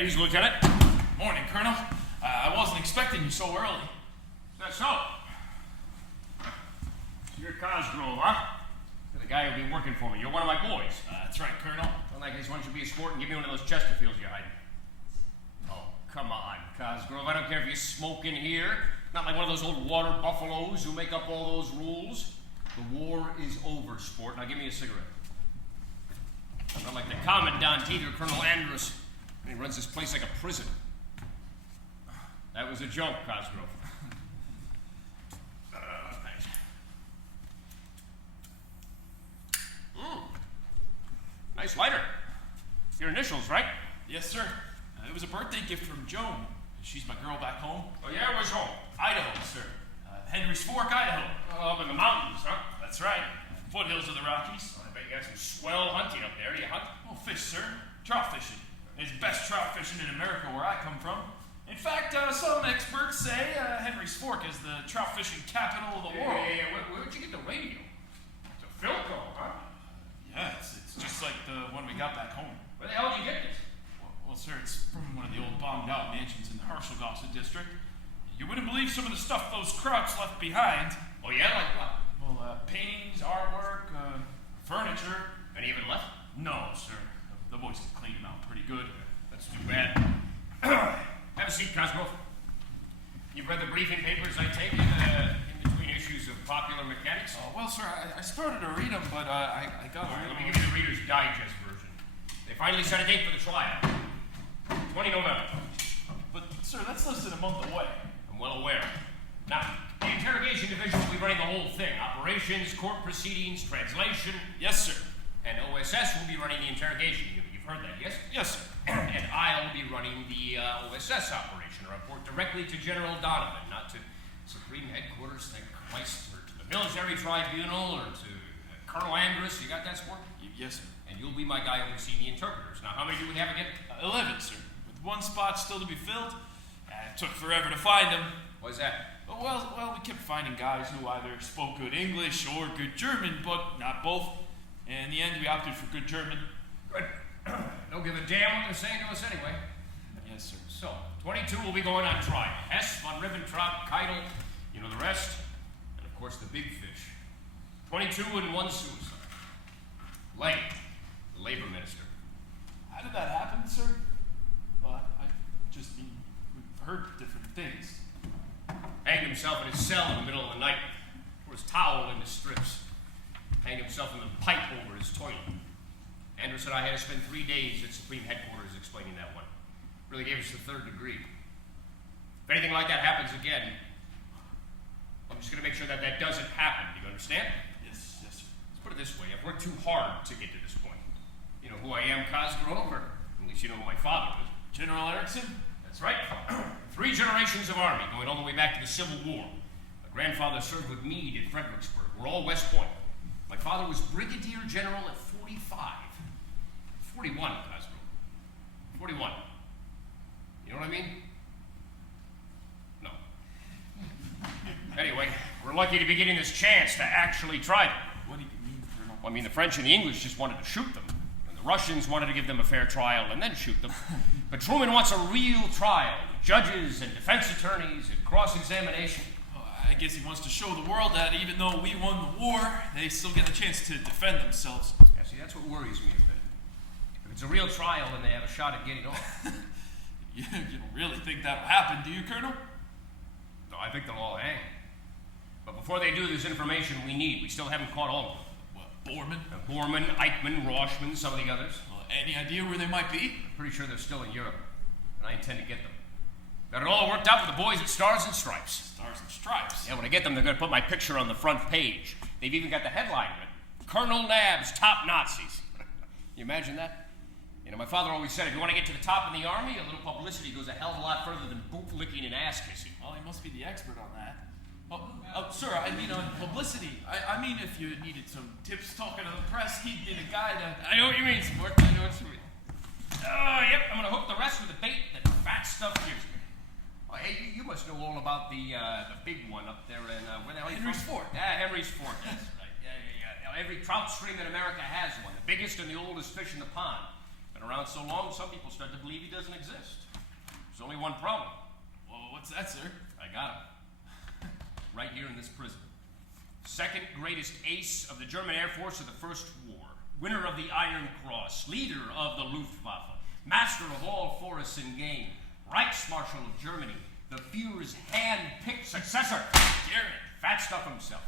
Ladies, Lieutenant. Morning, Colonel. I wasn't expecting you so early. Is that so? You're Cosgrove, huh? You're the guy who'll be working for me. You're one of my boys. That's right, Colonel. In that case, why don't you be a sport and give me one of those Chesterfields you're hiding? Oh, come on, Cosgrove. I don't care if you smoke in here. Not like one of those old water buffaloes who make up all those rules. The war is over, sport. Now give me a cigarette. I'm not like the Commandant either, Colonel Andrus. He runs this place like a prison. That was a joke, Cosgrove. Thanks. Nice lighter. Your initials, right? Yes, sir. It was a birthday gift from Joan. She's my girl back home. Oh, yeah? Where's home? Idaho, sir. Henry's Fork, Idaho. Oh, up in the mountains, huh? That's right. Foothills of the Rockies. I bet you got some swell hunting up there. You hunt? Oh, fish, sir. Trout fishing. It's best trout fishing in America where I come from. In fact, some experts say Henry's Fork is the trout fishing capital of the world. Yeah. Where'd you get the radio? It's a Philco, huh? Yeah, it's just like the one we got back home. Where the hell did you get this? Well, sir, it's from one of the old bombed-out mansions in the Herschelgasse district. You wouldn't believe some of the stuff those Krauts left behind. Oh, yeah? Like what? Well, paintings, artwork, furniture. Any of it left? No, sir. The boys can clean them out pretty good. That's too bad. Have a seat, Cosgrove. You've read the briefing papers, I take it, in between issues of Popular Mechanics? Well, sir, I started to read them, but I got All right, let me give you the Reader's Digest version. They finally set a date for the trial. 20 November. But, sir, that's less than a month away. I'm well aware. Now, the interrogation division will be running the whole thing. Operations, court proceedings, translation. Yes, sir. And OSS will be running the interrogation unit. You've heard that, yes? Yes, sir. And I'll be running the OSS operation. I report directly to General Donovan, not to Supreme Headquarters, thank Christ, or to the Military Tribunal, or to Colonel Andrus. You got that, sport? Yes, sir. And you'll be my guy overseeing the interpreters. Now, how many do we have again? 11, sir. With one spot still to be filled. It took forever to find them. What is that? Well, we kept finding guys who either spoke good English or good German, but not both. And in the end, we opted for good German. Good. Don't give a damn what they're saying to us anyway. Yes, sir. So, 22 will be going on trial. Hess, von Ribbentrop, Keitel, you know the rest. And of course, the big fish. 22 and one suicide. Lane, the labor minister. How did that happen, sir? Well, I just mean, we've heard different things. Hanged himself in his cell in the middle of the night. Threw his towel in the strips. Hanged himself in the pipe over his toilet. Andrew said I had to spend 3 days at Supreme Headquarters explaining that one. Really gave us the third degree. If anything like that happens again, I'm just going to make sure that that doesn't happen. Do you understand? Yes, sir. Let's put it this way. I've worked too hard to get to this point. You know who I am, Cosgrove, or at least you know who my father was. General Erickson? That's right. 3 generations of Army, going all the way back to the Civil War. My grandfather served with Meade at Fredericksburg. We're all West Point. My father was Brigadier General at 45. 41, Cosgrove. 41. You know what I mean? No. Anyway, we're lucky to be getting this chance to actually try them. What do you mean, Colonel? Well, I mean, the French and the English just wanted to shoot them. And the Russians wanted to give them a fair trial and then shoot them. But Truman wants a real trial, with judges and defense attorneys and cross-examination. Well, I guess he wants to show the world that even though we won the war, they still get a chance to defend themselves. Yeah, see, that's what worries me a bit. If it's a real trial, then they have a shot at getting off. You don't really think that'll happen, do you, Colonel? No, I think they'll all hang. But before they do, there's information we need. We still haven't caught all of them. What, Borman? Borman, Eichmann, Roschmann, some of the others. Well, any idea where they might be? I'm pretty sure they're still in Europe, and I intend to get them. Got it all worked out with the boys at Stars and Stripes. Stars and Stripes? Yeah, when I get them, they're going to put my picture on the front page. They've even got the headline of it. Colonel Nab's Top Nazis. You imagine that? You know, my father always said, if you want to get to the top in the Army, a little publicity goes a hell of a lot further than boot-licking and ass-kissing. Well, he must be the expert on that. Sir, I mean on publicity. I mean if you needed some tips talking to the press, he'd be the guy to... I know what you mean, sport. I know what you mean. Oh, yep, I'm going to hook the rest with the bait that fat stuff gives me. Oh, hey, you must know all about the big one up there in... where the hell are you from? Henry's Fork. Yeah, Henry's Fork, that's right. Yeah. Now, every trout stream in America has one. The biggest and the oldest fish in the pond. Been around so long, some people start to believe he doesn't exist. There's only one problem. Well, what's that, sir? I got him. Right here in this prison. Second greatest ace of the German Air Force of the First War. Winner of the Iron Cross. Leader of the Luftwaffe. Master of all forests and game. Reichsmarshal of Germany. The Fuhrer's hand-picked successor. Garrett. Fat Stuff himself.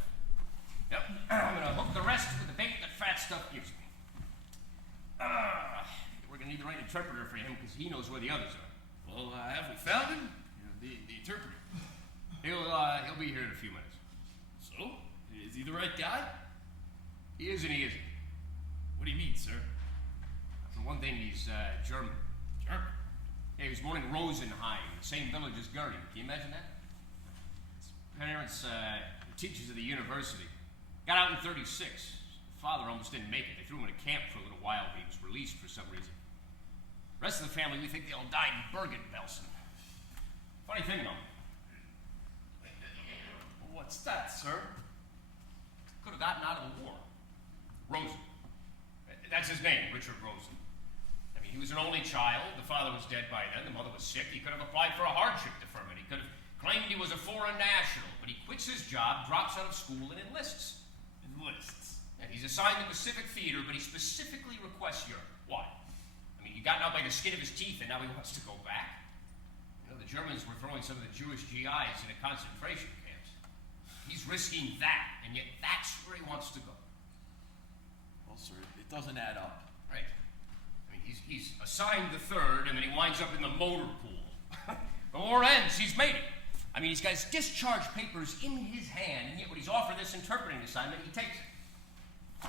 Yep. I'm gonna hook the rest with the bait that Fat Stuff gives me. We're gonna need the right interpreter for him because he knows where the others are. Well, have we found him? The interpreter. He'll be here in a few minutes. So? Is he the right guy? He is and he isn't. What do you mean, sir? For one thing, he's German. German? Yeah, he was born in Rosenheim, the same village as Goring. Can you imagine that? His parents, teachers at the university. Got out in 36. His father almost didn't make it. They threw him in a camp for a little while, but he was released for some reason. The rest of the family, we think they all died in Bergen-Belsen. Funny thing, though. What's that, sir? Could have gotten out of the war. Rosen. That's his name, Richard Rosen. I mean, he was an only child. The father was dead by then. The mother was sick. He could have applied for a hardship deferment. He could have claimed he was a foreign national, but he quits his job, drops out of school, and enlists. Enlists? And he's assigned the Pacific Theater, but he specifically requests Europe. Why? I mean, he got out by the skin of his teeth, and now he wants to go back. You know, the Germans were throwing some of the Jewish GIs into concentration camps. He's risking that, and yet that's where he wants to go. Well, sir, it doesn't add up. Right. I mean, he's assigned the third, and then he winds up in the motor pool. The war ends. He's made it. I mean, he's got his discharge papers in his hand, and yet when he's offered this interpreting assignment, he takes it.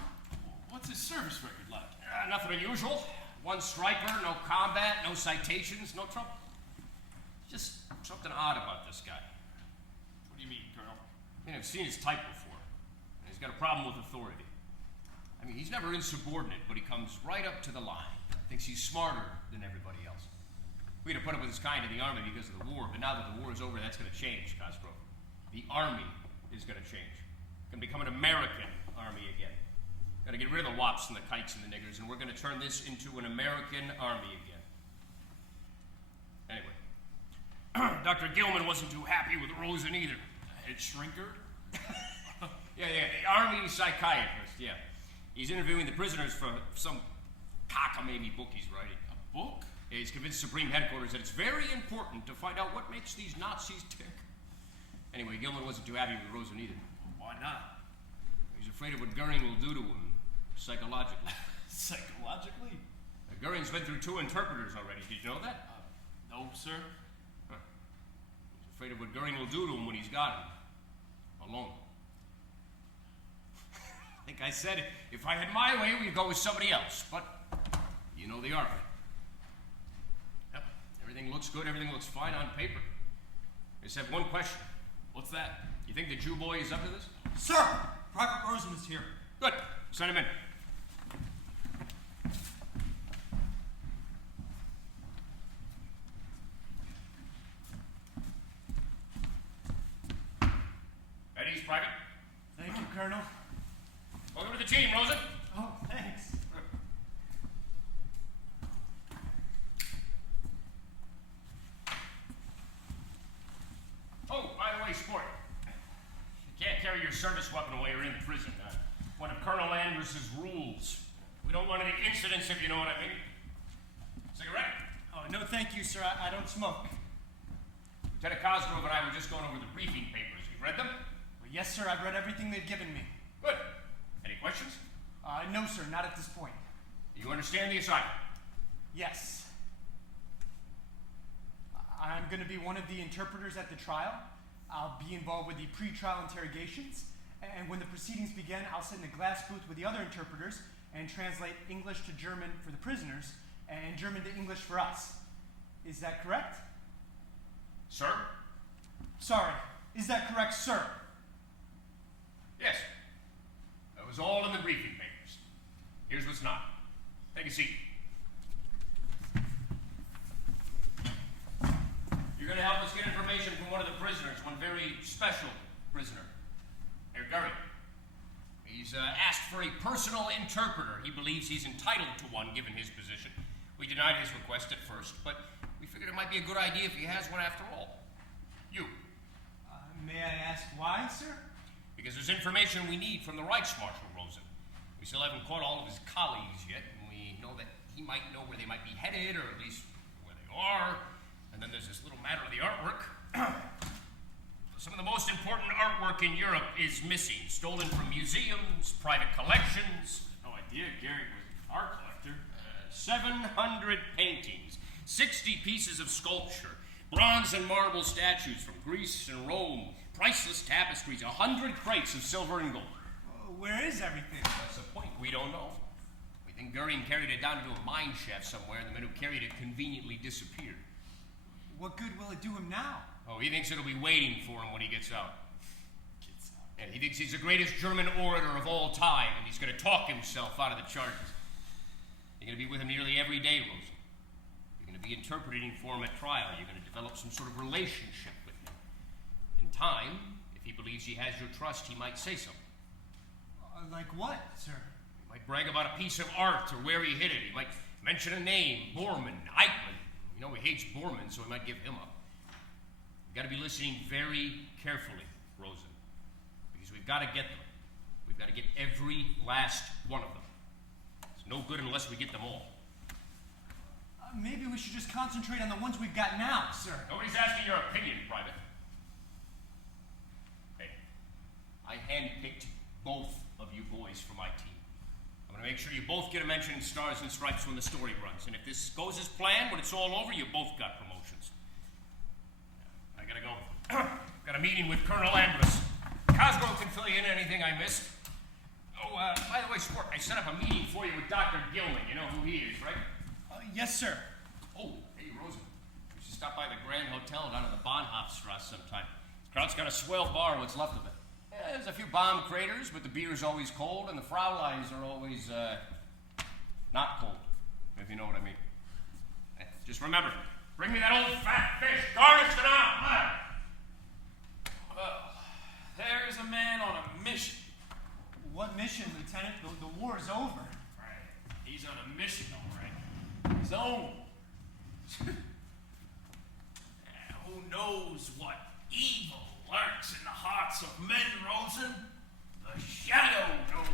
What's his service record like? Nothing unusual. One striper, no combat, no citations, no trouble. Just something odd about this guy. What do you mean, Colonel? I mean, I've seen his type before. And he's got a problem with authority. I mean, he's never insubordinate, but he comes right up to the line. Thinks he's smarter than everybody else. We had to put up with his kind in the army because of the war, but now that the war is over, that's going to change, Cosgrove. The army is going to change. It's going to become an American army again. Going to get rid of the wops and the kites and the niggers, and we're going to turn this into an American army again. Anyway, Dr. Gilman wasn't too happy with Rosen either. Head shrinker? Yeah, the army psychiatrist, yeah. He's interviewing the prisoners for some cockamamie book he's writing. A book? Yeah, he's convinced Supreme Headquarters that it's very important to find out what makes these Nazis tick. Anyway, Gilman wasn't too happy with Rosen either. Well, why not? He's afraid of what Goring will do to him, psychologically. Psychologically? Goring's been through 2 interpreters already. Did you know that? No, sir. Huh. He's afraid of what Goring will do to him when he's got him. Alone. I think I said, if I had my way, we'd go with somebody else. But, you know the army. Yep. Everything looks good, everything looks fine on paper. I just have one question. What's that? You think the Jew boy is up to this? Sir! Private Rosen is here. Good. Send him in. At ease, Private. Thank you, Colonel. Welcome to the team, Rosen. Oh, thanks. Oh, by the way, sport. You can't carry your service weapon while you're in prison. One of Colonel Anders's rules. We don't want any incidents, if you know what I mean. Cigarette? Oh, no thank you, sir. I don't smoke. Lieutenant Cosgrove and I were just going over the briefing papers. You've read them? Well, yes, sir. I've read everything they've given me. Good. Any questions? No, sir. Not at this point. You understand the assignment? Yes. I'm going to be one of the interpreters at the trial. I'll be involved with the pre-trial interrogations. And when the proceedings begin, I'll sit in a glass booth with the other interpreters and translate English to German for the prisoners and German to English for us. Is that correct? Sir? Sorry. Is that correct, sir? Yes. That was all in the briefing papers. Here's what's not. Take a seat. You're going to help us get information from one of the prisoners, one very special prisoner, Herr Goring. He's asked for a personal interpreter. He believes he's entitled to one given his position. We denied his request at first, but we figured it might be a good idea if he has one after all. You. May I ask why, sir? Because there's information we need from the Reichsmarshal, Rosen. We still haven't caught all of his colleagues yet, and we know that he might know where they might be headed, or at least where they are. And then there's this little matter of the artwork. Some of the most important artwork in Europe is missing, stolen from museums, private collections. No idea Goring was an art collector. 700 paintings, 60 pieces of sculpture, bronze and marble statues from Greece and Rome, priceless tapestries, 100 crates of silver and gold. Where is everything? That's the point. We don't know. We think Goring carried it down into a mine shaft somewhere, and the men who carried it conveniently disappeared. What good will it do him now? Oh, he thinks it'll be waiting for him when he gets out. And he thinks he's the greatest German orator of all time, and he's going to talk himself out of the charges. You're going to be with him nearly every day, Rosen. You're going to be interpreting for him at trial. You're going to develop some sort of relationship with him. In time, if he believes he has your trust, he might say something. Like what, sir? He might brag about a piece of art or where he hid it. He might mention a name, Bormann, Eichmann. You know, he hates Bormann, so he might give him up. You've got to be listening very carefully, Rosen, because we've got to get them. We've got to get every last one of them. It's no good unless we get them all. Maybe we should just concentrate on the ones we've got now, sir. Nobody's asking your opinion, Private. Hey, I handpicked both of you boys for my team. I'm going to make sure you both get a mention in Stars and Stripes when the story runs. And if this goes as planned, when it's all over, you both got promotions. I gotta go. Got a meeting with Colonel Ambrose. Cosgrove can fill you in anything I missed. Oh, by the way, Sport, I set up a meeting for you with Dr. Gilman. You know who he is, right? Yes, sir. Oh, hey, Rosen. We should stop by the Grand Hotel down in the Bahnhofstrasse sometime. This crowd's got a swell bar, what's left of it. Yeah, there's a few bomb craters, but the beer's always cold, and the Frauleins are always, not cold, if you know what I mean. Just remember, bring me that old fat fish, garnished and out. Well, there's a man on a mission. What mission, Lieutenant? The war is over. Right. He's on a mission, all right. His own. Who knows what evil lurks in the hearts of men, Rosen? The shadow knows.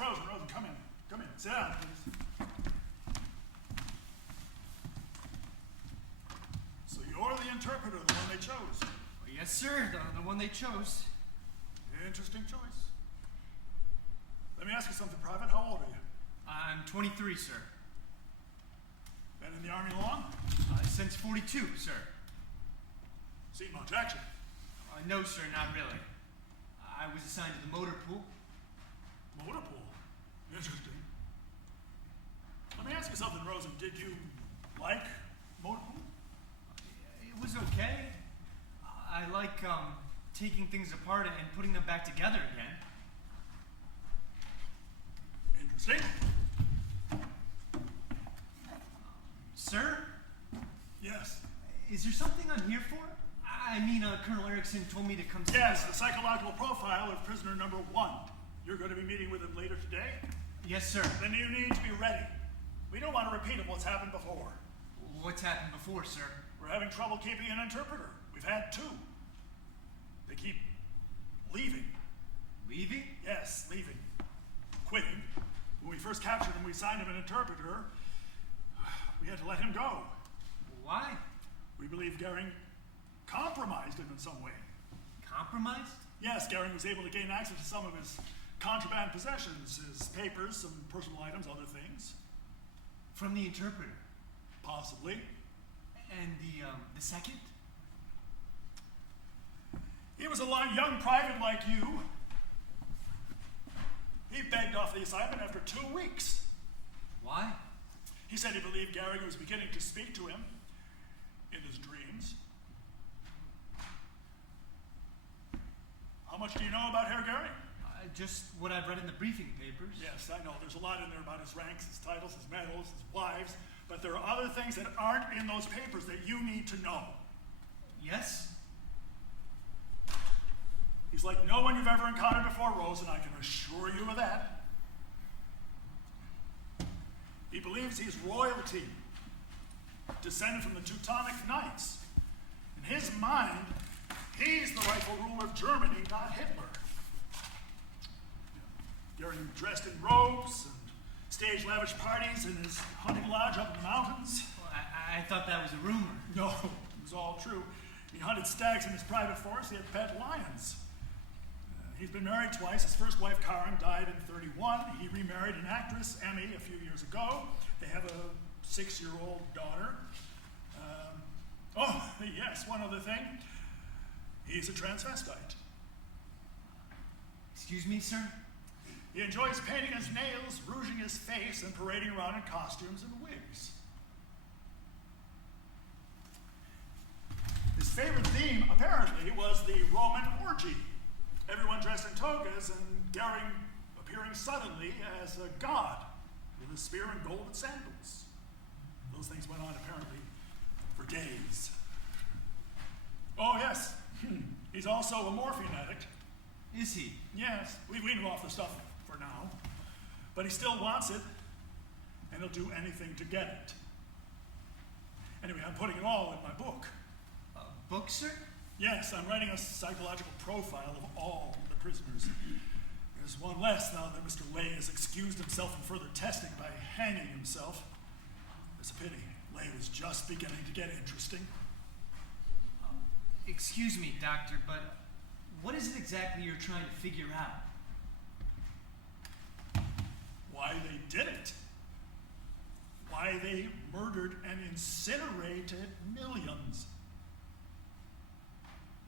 Rosen, come in. Come in. Sit down, please. So you're the interpreter, the one they chose. Yes, sir. The one they chose. Interesting choice. Let me ask you something, Private. How old are you? I'm 23, sir. Been in the Army long? Since 42, sir. Seen much action? No, sir, not really. I was assigned to the motor pool. Motor pool? Interesting. Let me ask you something, Rosen. Did you like motor pool? It was okay. I like taking things apart and putting them back together again. Interesting. Sir? Yes. Is there something I'm here for? I mean, Colonel Erickson told me to come see Yes, the psychological profile of prisoner number 1. You're going to be meeting with him later today? Yes, sir. Then you need to be ready. We don't want a repeat of what's happened before. What's happened before, sir? We're having trouble keeping an interpreter. We've had 2. They keep leaving. Leaving? Yes, leaving. Quitting. When we first captured him, we signed him an interpreter. We had to let him go. Why? We believe Goring compromised him in some way. compromised? Yes, Goring was able to gain access to some of his contraband possessions, his papers, some personal items, other things. From the interpreter? Possibly. And the second? He was a young private like you. He begged off the assignment after 2 weeks. Why? He said he believed Goring was beginning to speak to him in his dreams. How much do you know about Herr Goring? Just what I've read in the briefing papers. Yes, I know. There's a lot in there about his ranks, his titles, his medals, his wives. But there are other things that aren't in those papers that you need to know. Yes? He's like no one you've ever encountered before, Rose, and I can assure you of that. He believes he's royalty, descended from the Teutonic Knights. In his mind, he's the rightful ruler of Germany, not Hitler. Goring dressed in robes and staged lavish parties in his hunting lodge up in the mountains. Well, I thought that was a rumor. No, it was all true. He hunted stags in his private forest. He had pet lions. He's been married twice. His first wife, Karen, died in 1931. He remarried an actress, Emmy, a few years ago. They have a 6-year-old daughter. Oh, yes, one other thing. He's a transvestite. Excuse me, sir? He enjoys painting his nails, rouging his face, and parading around in costumes and wigs. His favorite theme, apparently, was the Roman orgy. Everyone dressed in togas and Goring appearing suddenly as a god with a spear and golden sandals. Those things went on, apparently, for days. Oh, yes. He's also a morphine addict. Is he? Yes, we weaned him off the stuff for now. But he still wants it, and he'll do anything to get it. Anyway, I'm putting it all in my book. A book, sir? Yes, I'm writing a psychological profile of all the prisoners. There's one less now that Mr. Lay has excused himself from further testing by hanging himself. It's a pity. Lay was just beginning to get interesting. Excuse me, Doctor, but what is it exactly you're trying to figure out? Why they did it. Why they murdered and incinerated millions.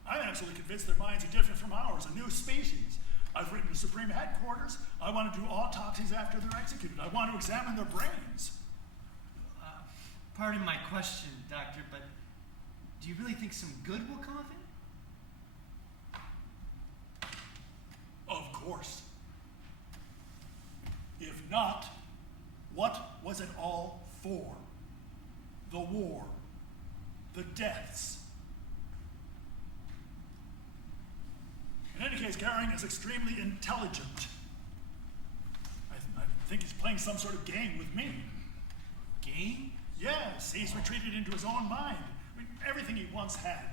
I'm absolutely convinced their minds are different from ours, a new species. I've written to Supreme Headquarters. I want to do autopsies after they're executed. I want to examine their brains. Pardon my question, Doctor, but do you really think some good will come of it? Of course. If not, what was it all for? The war, the deaths. In any case, Goring is extremely intelligent. I think he's playing some sort of game with me. Game? Yes, he's retreated into his own mind. I mean, everything he once had,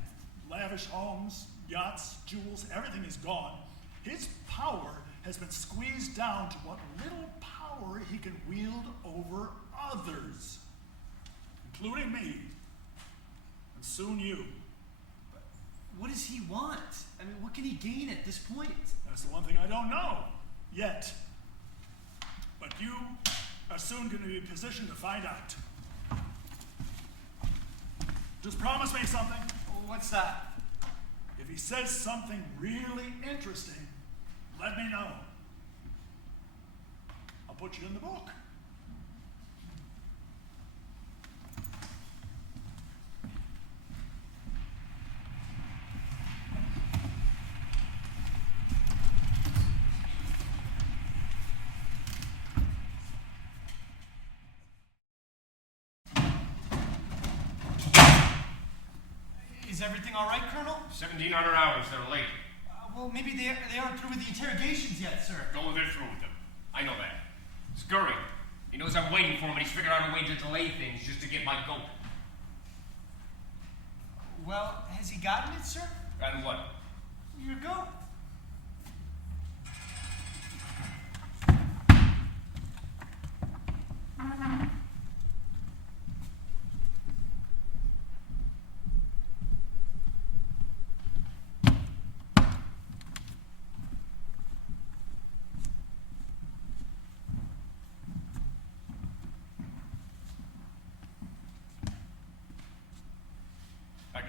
lavish homes, yachts, jewels, everything is gone. His power has been squeezed down to what little power he can wield over others, including me, and soon you. What does he want? I mean, what can he gain at this point? That's the one thing I don't know yet. But you are soon going to be in a position to find out. Just promise me something. What's that? If he says something really interesting, let me know. I'll put you in the book. Is everything all right, Colonel? 1,700 hours, they're late. Well, maybe they aren't through with the interrogations yet, sir. Go, they're through with them. I know that. It's Goring. He knows I'm waiting for him, but he's figured out a way to delay things just to get my goat. Well, has he gotten it, sir? And what? Your goat.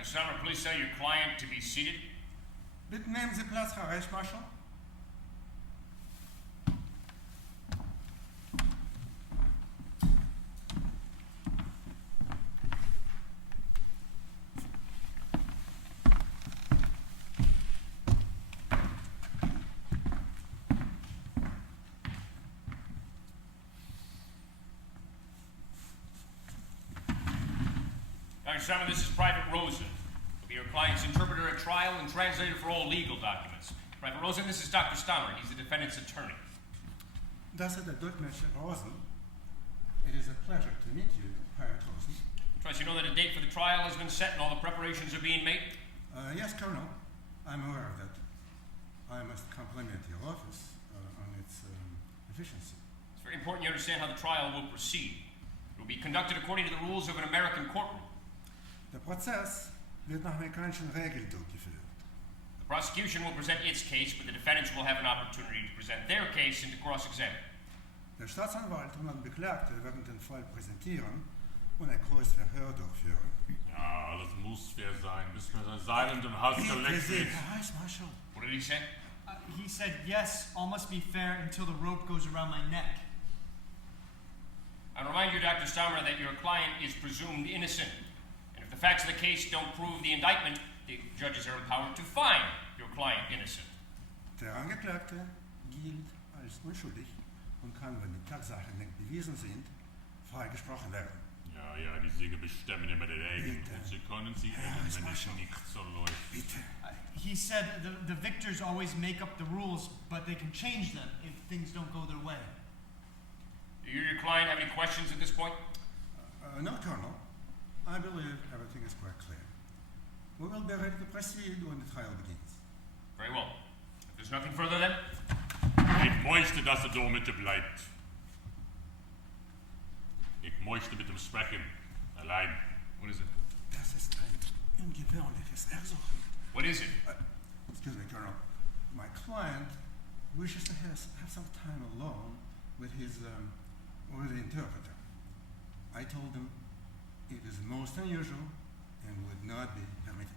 Dr. Summer, please tell your client to be seated. Bitte nehmen Sie Platz, Herr Reichsmarschall. Dr. Summer, this is Private Rosen. He'll be your client's interpreter at trial and translator for all legal documents. Private Rosen, this is Dr. Stammer. He's the defendant's attorney. Das ist der Dolmetscher Rosen. It is a pleasure to meet you, Private Rosen. Trust you know that a date for the trial has been set and all the preparations are being made? Yes, Colonel. I'm aware of that. I must compliment your office on its efficiency. It's very important you understand how the trial will proceed. It will be conducted according to the rules of an American courtroom. Der Prozess wird nach amerikanischen Regeln durchgeführt. The prosecution will present its case, but the defendants will have an opportunity to present their case and to cross-examine. Der Staatsanwalt und der Beklagte werden den Fall präsentieren und ein großes Verhör durchführen. Ja, das muss fair sein. Bis mir sein Silent und Hass Bitte gelegt sehr, wird. Herr Reichsmarschall. What did he say? He said, yes, all must be fair until the rope goes around my neck. I remind you, Dr. Stammer, that your client is presumed innocent. And if the facts of the case don't prove the indictment, the judges are empowered to find your client innocent. Der Angeklagte gilt als unschuldig und kann, wenn die Tatsachen nicht bewiesen sind, freigesprochen werden. Ja, die Siege bestimmen immer die Regeln. Bitte. Und sie können sie Ja, ändern, das wenn war es schon. nicht so läuft. Bitte. He said the victors always make up the rules, but they can change them if things don't go their way. Do you or your client have any questions at this point? No, Colonel. I believe everything is quite clear. We will be ready to proceed when the trial begins. Very well. If there's nothing further then, Ich möchte, dass er da mit dir bleibt. Ich möchte mit ihm sprechen. Allein. what is it? Das ist ein ungewöhnliches Ersuchen. What is it? Excuse me, Colonel. My client wishes to have some time alone with with the interpreter. I told him it is most unusual and would not be permitted.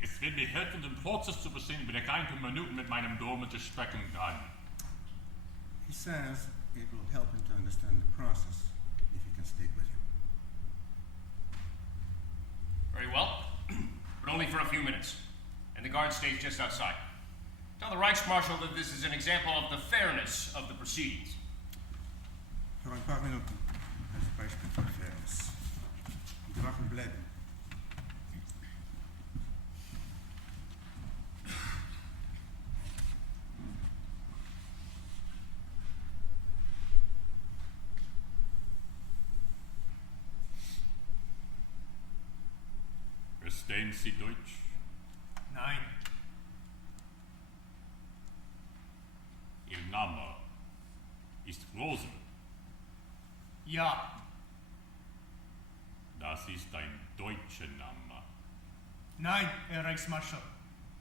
Es wird mir helfen, den Prozess zu bestehen, wenn ich ein paar Minuten mit meinem Dolmetscher sprechen kann. He says it will help him to understand the process if you can speak with him. Very well, but only for a few minutes. And the guard stays just outside. Tell the Reichsmarshal that this is an example of the fairness of the proceedings. Für ein paar Minuten als Beispiel für Fairness. Die Wachen bleiben. Verstehen Sie Deutsch? Nein. Ihr Name ist Rosen. Ja. Das ist ein deutscher Name. Nein, Herr Reichsmarschall.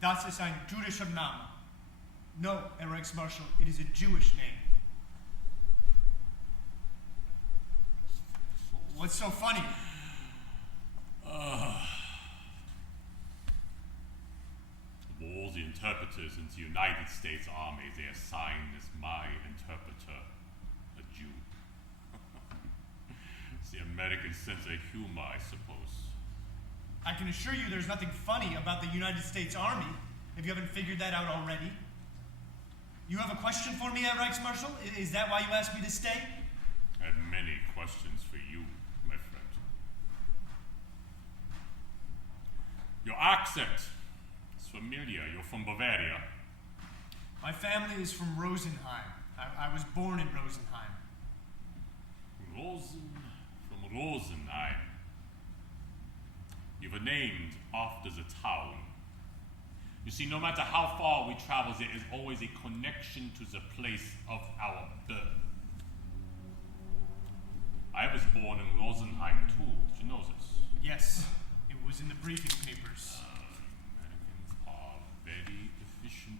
Das ist ein jüdischer Name. No, Herr Reichsmarschall, it is a Jewish name. What's so funny? All the interpreters in the United States Army, they are assigned as my interpreter, a Jew. It's the American sense of humor, I suppose. I can assure you there's nothing funny about the United States Army, if you haven't figured that out already. You have a question for me, Herr Reichsmarschall? Is that why you asked me to stay? I have many questions for you, my friend. Your accent is familiar. You're from Bavaria. My family is from Rosenheim. I was born in Rosenheim. From Rosenheim. You were named after the town. You see, no matter how far we travel, there is always a connection to the place of our birth. I was born in Rosenheim too. Did you know this? Yes, it was in the briefing papers. Americans are very efficient.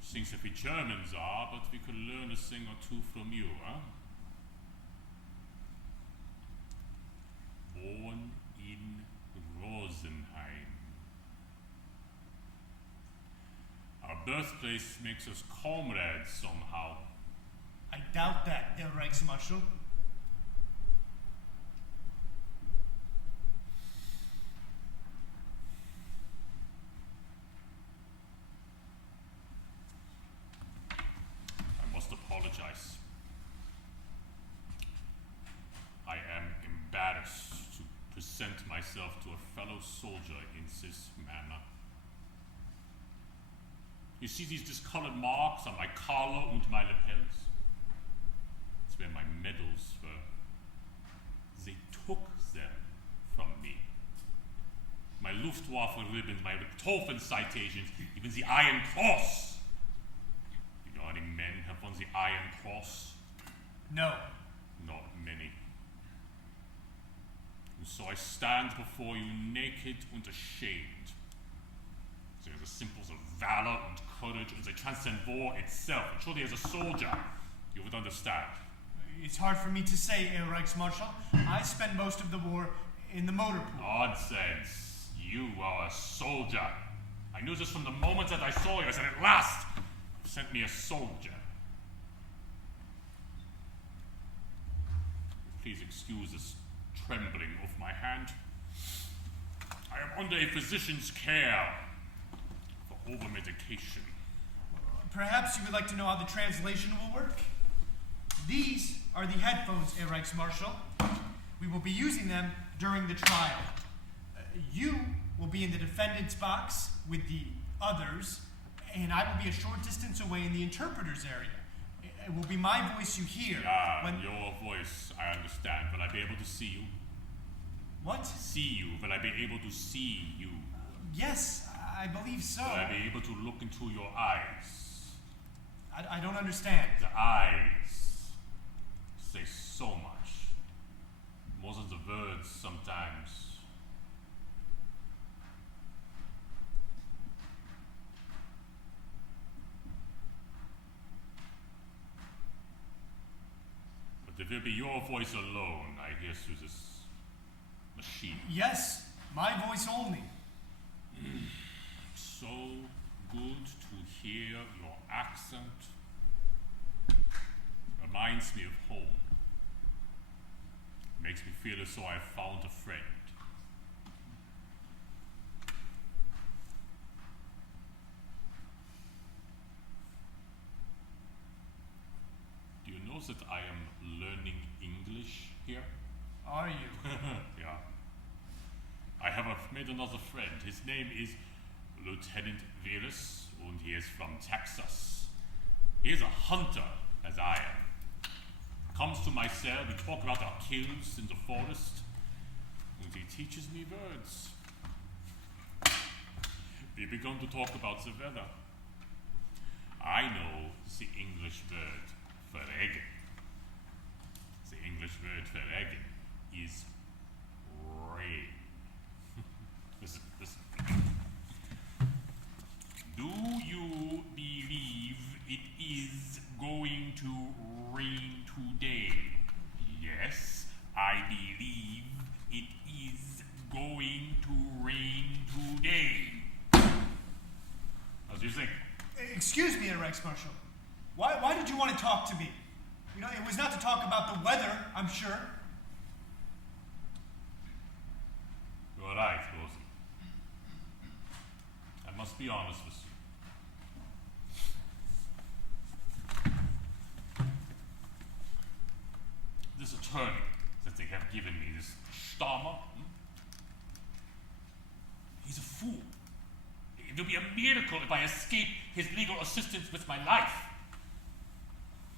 Things that we Germans are, but we could learn a thing or two from you, huh? birthplace makes us comrades somehow. I doubt that, Herr Reichsmarschall. I must apologize. I am embarrassed to present myself to a fellow soldier in this manner. You see these discolored marks on my collar and my lapels? It's where my medals were. They took them from me. My Luftwaffe ribbons, my Richthofen citations, even the Iron Cross. You know how many men have won the Iron Cross? No. Not many. And so I stand before you naked and ashamed. They are the symbols of valor and courage, and they transcend war itself. And surely as a soldier, you would understand. It's hard for me to say, Herr Reichsmarschall. I spent most of the war in the motor pool. Nonsense. You are a soldier. I knew this from the moment that I saw you. I said, at last, you sent me a soldier. Please excuse this trembling of my hand. I am under a physician's care for over-medication. Perhaps you would like to know how the translation will work? These are the headphones, Herr Reichsmarschall. We will be using them during the trial. You will be in the defendant's box with the others, and I will be a short distance away in the interpreter's area. It will be my voice you hear. When Your voice, I understand. Will I be able to see you? What? See you. Will I be able to see you? Yes, I believe so. Will I be able to look into your eyes? I don't understand. The eyes say so much. More than the words sometimes. But it will be your voice alone I hear through this machine. Yes, my voice only. So good to hear your accent. Reminds me of home. Makes me feel as though I've found a friend. Do you know that I am learning English here? Are you? Yeah. I have made another friend. His name is Lieutenant Virus, and he is from Texas. He is a hunter, as I am. Comes to my cell, we talk about our kills in the forest, and he teaches me words. We began to talk about the weather. I know the English word for regen. The English word for regen is rain. Listen. Do you believe it is going to rain today? Yes, I believe it is going to rain today. How do you think? Excuse me, Herr Reichsmarschall. Why did you want to talk to me? You know, it was not to talk about the weather, I'm sure. You're right, Rosie. I must be honest with you. This attorney that they have given me, this Stammer, he's a fool. It will be a miracle if I escape his legal assistance with my life.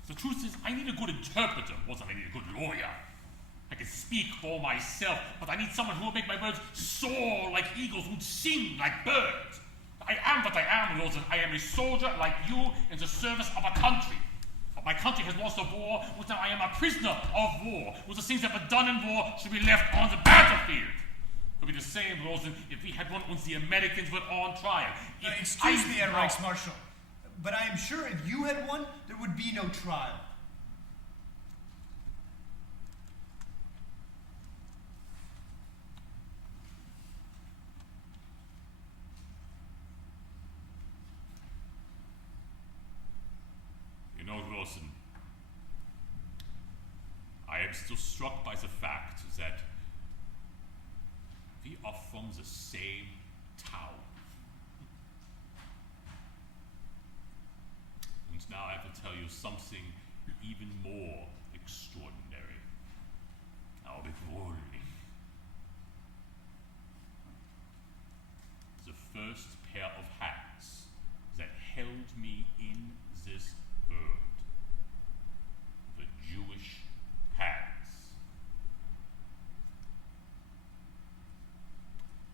The truth is, I need a good interpreter more than I need a good lawyer. I can speak for myself, but I need someone who will make my words soar like eagles and sing like birds. I am what I am, Rosen. I am a soldier like you in the service of a country. But my country has lost a war, which now I am a prisoner of war, which the things that were done in war should be left on the battlefield. It would be the same, Rosen, if we had won once the Americans were on trial. Excuse me, Herr Reichsmarschall, but I am sure if you had won, there would be no trial. Lawson, I am still struck by the fact that we are from the same town. And now I will tell you something even more extraordinary. Now before me, the first pair of hands that held me in this world, the Jewish hands.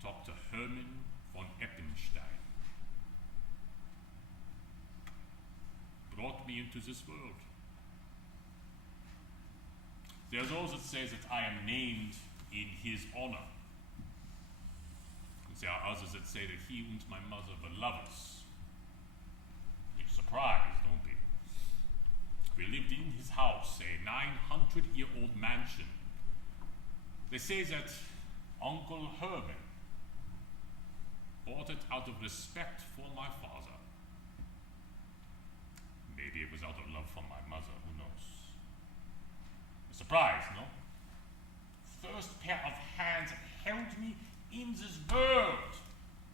Dr. Hermann von Eppenstein brought me into this world. There are those that say that I am named in his honor. And there are others that say that he and my mother were lovers. You're surprised, don't be? We lived in his house, a 900-year-old mansion. They say that Uncle Hermann bought it out of respect for my father. Maybe it was out of love for my mother, who knows? A surprise, no? First pair of hands that held me in this world,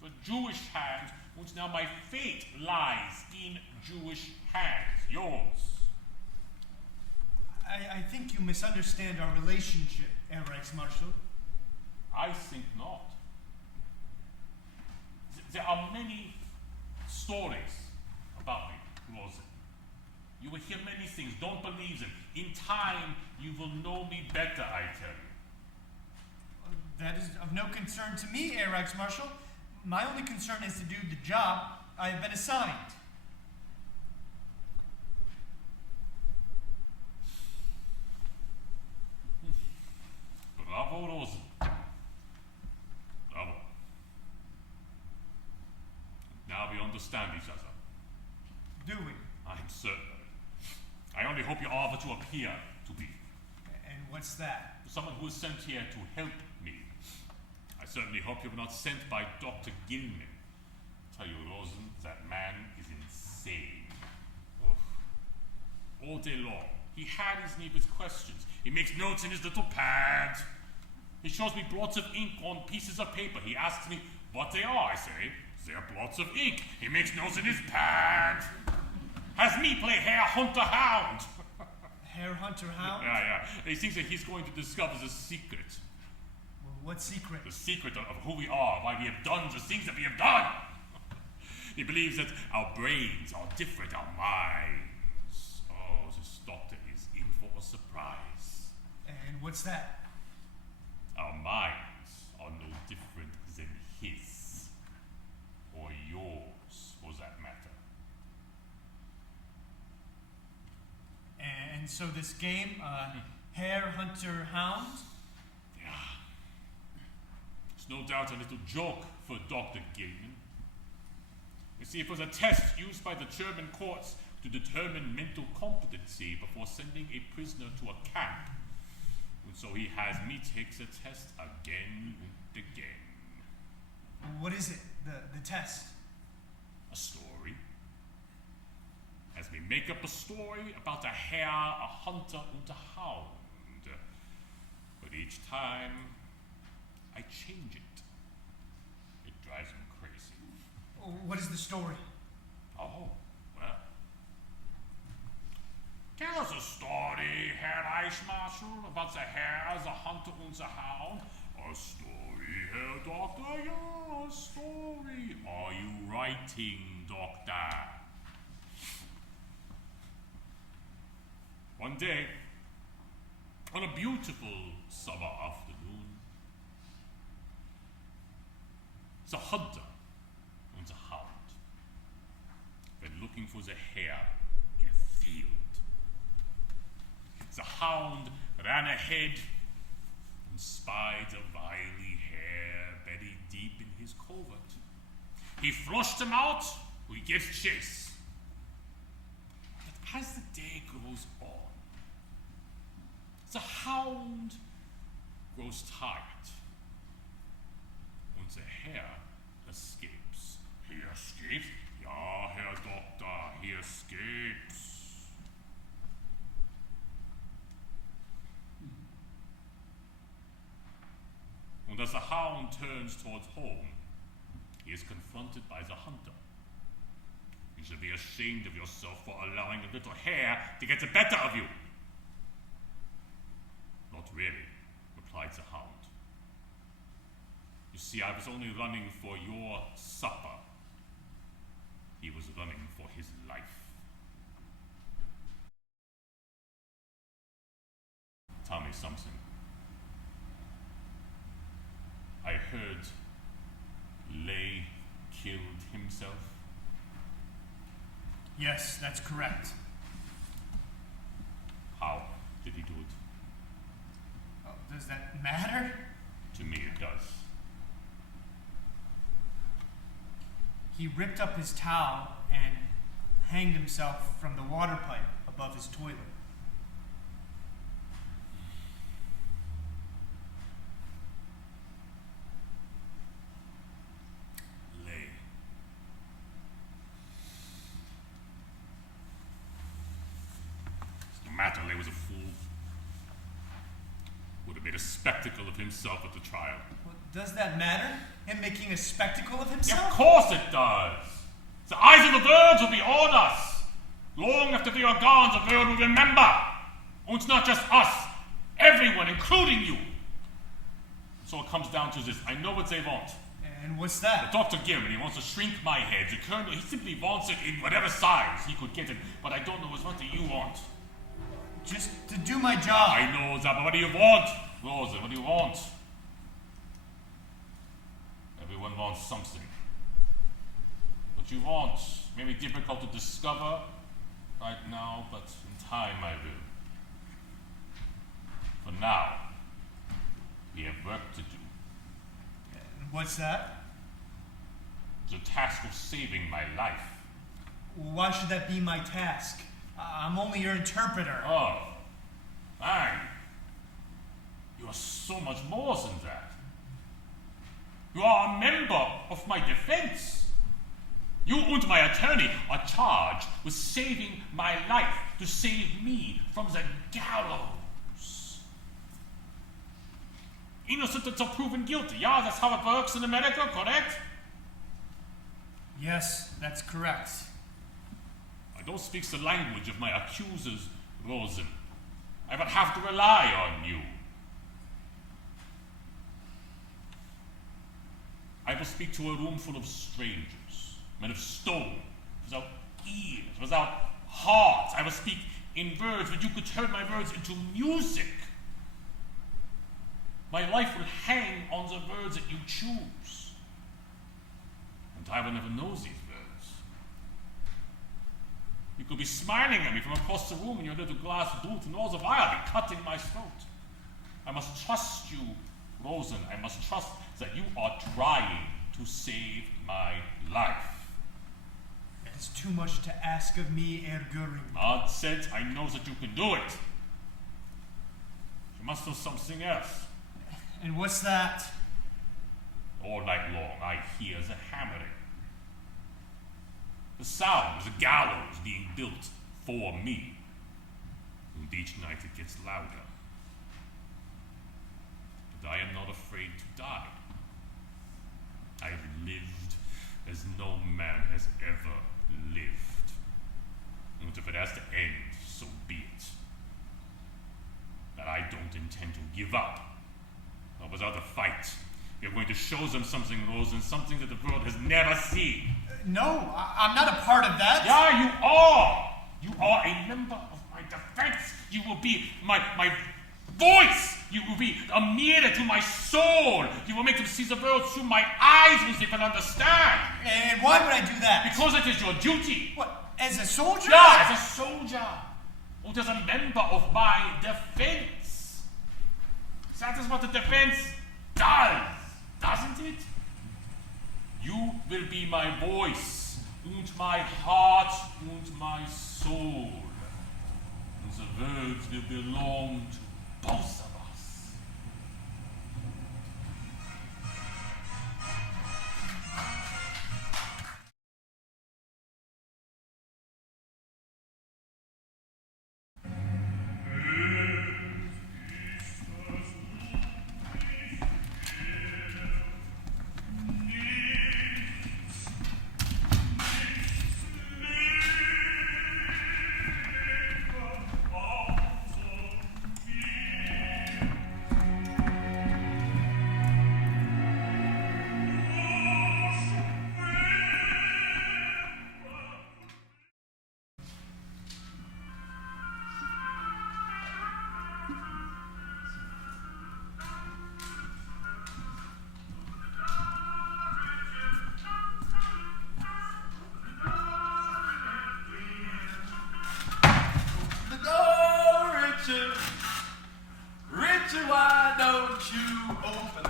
the Jewish hands, which now my fate lies in Jewish hands, yours. I think you misunderstand our relationship, Herr Reichsmarschall. I think not. There are many stories about me, Rosen. You will hear many things, don't believe them. In time, you will know me better, I tell you. That is of no concern to me, Herr Reichsmarschall. My only concern is to do the job I have been assigned. Bravo, Rosen. Bravo. Now we understand each other. Do we? I'm certain of it. I only hope you are what you appear to be. And what's that? Someone who is sent here to help me. I certainly hope you were not sent by Dr. Gilman. I tell you, Rosen, that man is insane. Ugh. All day long, he harries me with questions. He makes notes in his little pad. He shows me blots of ink on pieces of paper. He asks me what they are. I say, they're blots of ink. He makes notes in his pad. Has me play Herr Hunter Hound. Herr Hunter Hound? Yeah. He thinks that he's going to discover the secret. Well, what secret? The secret of who we are, why we have done the things that we have done. He believes that our brains are different, our minds. Oh, this doctor is in for a surprise. And what's that? Our minds are no different than his. Or yours, for that matter. And so this game, Herr Hunter Hound? Yeah. It's no doubt a little joke for Dr. Gilman. You see, it was a test used by the German courts to determine mental competency before sending a prisoner to a camp. And so he has me take the test again and again. What is it, the test? A story. As we make up a story about a hare, a hunter, and a hound. But each time, I change it. It drives him crazy. What is the story? Oh, well. Tell us a story, Herr Reichsmarschall, about the hare, the hunter, and the hound. A story, Herr Doctor, yeah, a story. Are you writing, Doctor? One day, on a beautiful summer afternoon, the hunter and the hound were looking for the hare in a field. The hound ran ahead and spied the wily hare buried deep in his covert. He flushed him out, he gives chase. But as the day goes on, the hound grows tired, and the hare escapes. He escapes? Ja, Herr Doctor, he escapes. And as the hound turns towards home, he is confronted by the hunter. You should be ashamed of yourself for allowing a little hare to get the better of you. Not really, replied the hound. You see, I was only running for your supper. He was running for his life. Tell me something. I heard Lay killed himself. Yes, that's correct. How did he do it? Oh, does that matter? To me it does. He ripped up his towel and hanged himself from the water pipe above his toilet. Lay. No matter, Lay was a fool. Would have made a spectacle of himself at the trial. Well, does that matter? Him making a spectacle of Yeah, himself? of course it does. The eyes of the world will be on us. Long after we are gone, the world will remember. And it's not just us, everyone, including you. So it comes down to this. I know what they want. And what's that? Dr. Gilman, he wants to shrink my head. The colonel, he simply wants it in whatever size he could get it. But I don't know what do you want? Just to do my job. I know that, but what do you want? Rosa, what do you want? Everyone wants something. What you want may be difficult to discover right now, but in time I will. For now, we have work to do. And what's that? The task of saving my life. Why should that be my task? I'm only your interpreter. Oh, fine. You are so much more than that. You are a member of my defense. You and my attorney are charged with saving my life, to save me from the gallows. Innocent until proven guilty. Yeah, that's how it works in America, correct? Yes, that's correct. I don't speak the language of my accusers, Rosen. I would have to rely on you. I will speak to a room full of strangers, men of stone, without ears, without hearts. I will speak in words, but you could turn my words into music. My life will hang on the words that you choose. And I will never know these words. You could be smiling at me from across the room in your little glass booth, and all the while I'll be cutting my throat. I must trust you, Rosen. I must trust that you are trying to save my life. That is too much to ask of me, Herr Goring. God said, I know that you can do it. You must know something else. And what's that? All night long, I hear the hammering. The sound of the gallows being built for me. And each night it gets louder. But I am not afraid to die. I have lived as no man has ever lived. And if it has to end, so be it. But I don't intend to give up. Not without a fight. We are going to show them something, Rosen, something that the world has never seen. No, I'm not a part of that. Yeah, you are. You are a member of my defense. You will be my voice. You will be a mirror to my soul. You will make them see the world through my eyes, which they can understand. And why would I do that? Because it is your duty. What, as a soldier? Yeah, as a soldier. Or as a member of my defense. That is what the defense does, doesn't it? You will be my voice, and my heart, and my soul. And the words will belong to both of us.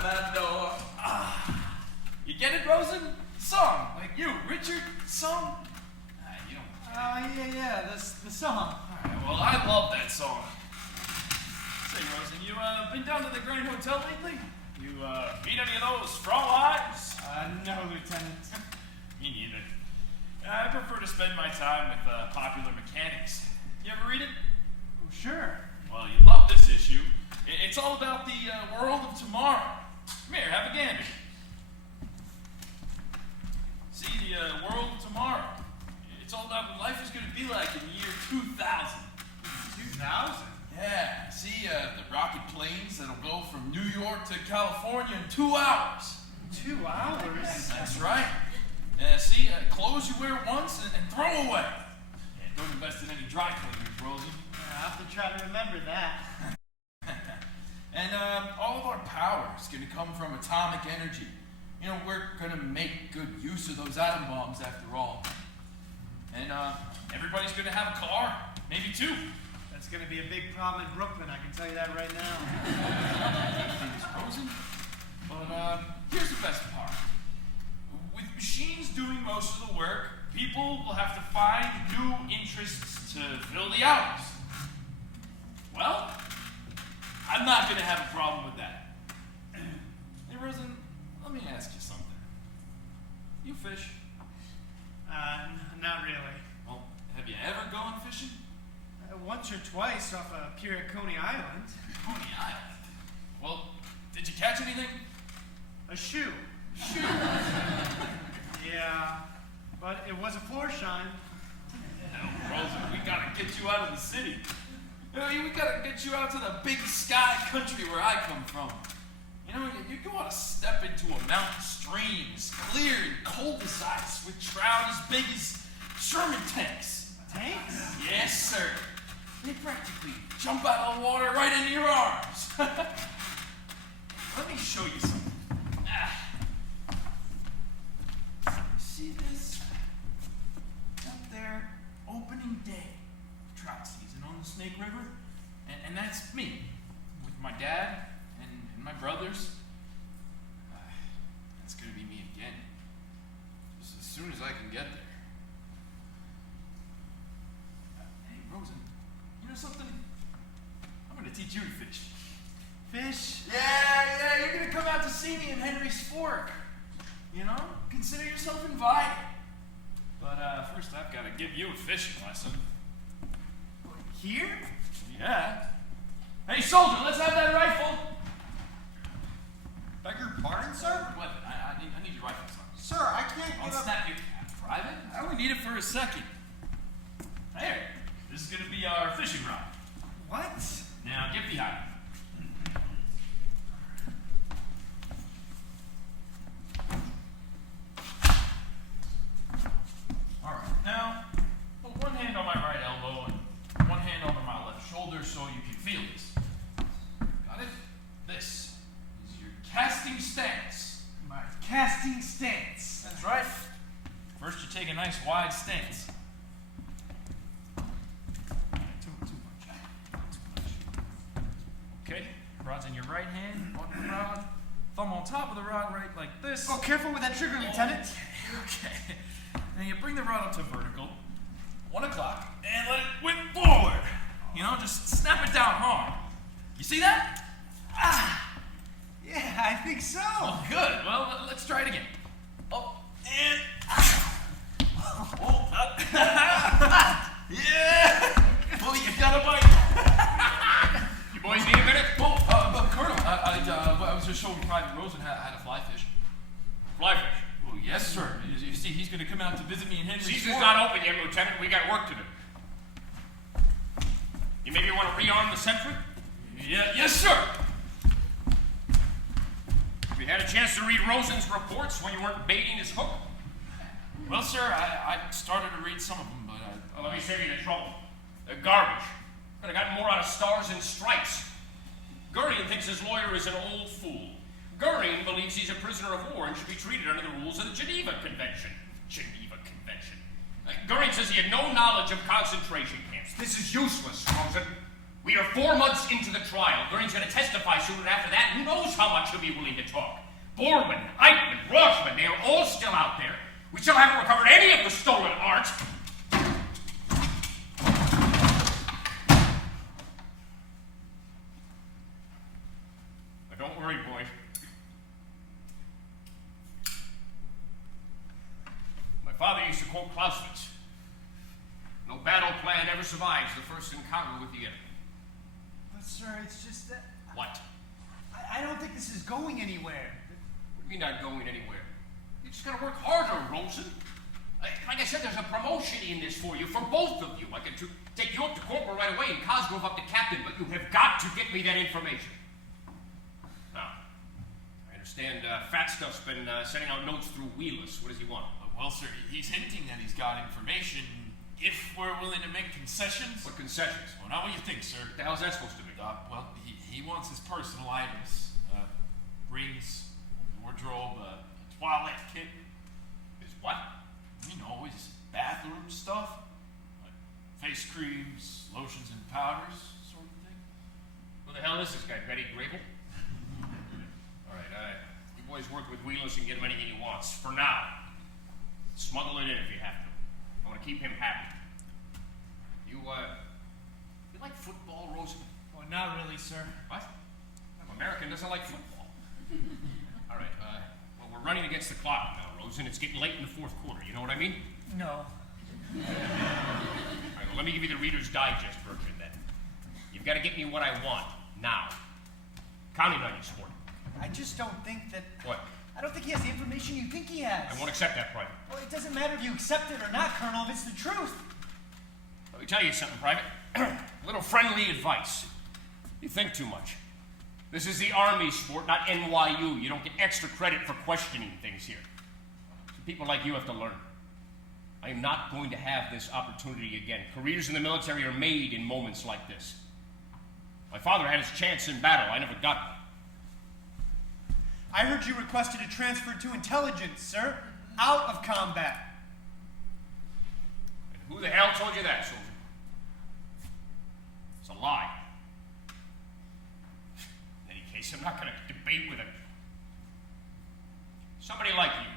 that door. You get it, Rosen? Song, like you, Richard, song? You don't. Yeah, the song. Alright, well, I love that song. Say, Rosen, you been down to the Grand Hotel lately? You meet any of those frauleins? No, Lieutenant. Me neither. I prefer to spend my time with popular mechanics. You ever read it? Oh, sure. Well, you love this issue. It's all about the world of tomorrow. Come here, have a gander. See, the world of tomorrow. It's all about what life is going to be like in the year 2000. 2000? Yeah, see, the rocket planes that'll go from New York to California in 2 hours. 2 hours? That's right. See, clothes you wear once and throw away. Yeah, don't invest in any dry cleaners, Rosie. I'll have to try to remember that. And all of our power is going to come from atomic energy. You know, we're going to make good use of those atom bombs after all. And everybody's going to have a car, maybe 2. That's going to be a big problem in Brooklyn, I can tell you that right now. Thanks, Rosen. But here's the best part. With machines doing most of the work, people will have to find new interests to fill the hours. Well, I'm not going to have a problem with that. Hey, Rosen, let me ask you something. You fish? Not really. Well, have you ever gone fishing? Once or twice off of Coney Island. Coney Island? Well, did you catch anything? A shoe. Shoot! Yeah, but it was a floor shine. No, Rosen, we gotta get you out of the city. We gotta get you out to the big sky country where I come from. You know, you want to step into a mountain stream as clear and cold as ice with trout as big as Sherman tanks. Tanks? Yes, sir. They practically jump out of the water right into your arms. Let me show you something. See this? Up there, opening day, trout season on the Snake River. And that's me, with my dad and my brothers. That's going to be me again. Just as soon as I can get there. Hey, Rosen, you know something? I'm going to teach you to fish. Fish? Yeah, you're going to come out to see me in Henry's Fork. You know, consider yourself invited. But first I've got to give you a fishing lesson. Here? Yeah. Hey, soldier, let's have that rifle. Beg your pardon, sir? Weapon. I need your rifle, son. Sir, I can't I'll give up. snap your cap. Private? I only need it for a second. There. This is going to be our fishing rod. What? Now, get behind me. All right. Now, put one hand on my right elbow and one hand over my left shoulder so you can feel this. Got it? This is your casting stance. My casting stance. That's right. First, you take a nice wide stance. Too much. Okay, rod's in your right hand, walk the rod, thumb on top of the rod right like this. Oh, careful with that trigger, Lieutenant. Okay. Then you bring the rod up to vertical, 1 o'clock, and let it whip forward. You know, just snap it down hard. You see that? Yeah, I think so. Oh, good. Well, let's try it again. Oh, and yeah. Well, you got a bite. You boys need a minute? Oh, but Colonel, I was just showing Private Rosen how to fly fish. Fly fish. Oh, yes, sir. You see, he's going to come out to visit me in Henry's Season's Fork. not open yet, Lieutenant. We got work to do. You maybe want to rearm the sentry? Yeah, yes, sir. Have you had a chance to read Rosen's reports when you weren't baiting his hook? Well, sir, I started to read some of them, but Well, let me save you the trouble. They're garbage. Could have gotten more out of stars and stripes. Goring thinks his lawyer is an old fool. Goring believes he's a prisoner of war and should be treated under the rules of the Geneva Convention. Geneva Convention. Goring says he had no knowledge of concentration camps. This is useless, Rosen. We are 4 months into the trial. Goring's going to testify soon after that. Who knows how much he'll be willing to talk? Bormann, Eichmann, Rochman, they are all still out there. We still haven't recovered any of the stolen art. But don't worry, boy. My father used to quote Clausewitz. No battle plan ever survives the first encounter with the enemy. But, sir, it's just that... What? I don't think this is going anywhere. What do you mean not going anywhere? You just gotta work harder, Rosen. Like I said, there's a promotion in this for you, for both of you. I could take you up to corporal right away and Cosgrove up to captain, but you have got to get me that information. Now, I understand Fat Stuff's been sending out notes through Wheelers. What does he want? Well, sir, he's hinting that he's got information if we're willing to make concessions. What concessions? Well, not what you think, sir. What the hell's that supposed to be? Well, he wants his personal items. Rings, wardrobe, toilet kit. Is what? You know, his bathroom stuff. Like face creams, lotions and powders, sort of thing. Who the hell is this guy, Betty Grable? All right, you boys work with Wheelers and get him anything he wants. For now. Smuggle it in if you have to. I want to keep him happy. You like football, Rosen? Oh, not really, sir. What? An American doesn't like football. All right, well, we're running against the clock now, Rosen. It's getting late in the fourth quarter. You know what I mean? No. All right, well, let me give you the Reader's Digest version then. You've got to get me what I want, now. Counting on you, sport. I just don't think that... What? I don't think he has the information you think he has. I won't accept that, Private. Well, it doesn't matter if you accept it or not, Colonel, if it's the truth. Let me tell you something, Private. A little friendly advice. You think too much. This is the Army, sport, not NYU. You don't get extra credit for questioning things here. So people like you have to learn. I am not going to have this opportunity again. Careers in the military are made in moments like this. My father had his chance in battle. I never got one. I heard you requested a transfer to intelligence, sir. Out of combat. And who the hell told you that, soldier? It's a lie. In any case, I'm not going to debate with him. Somebody like you.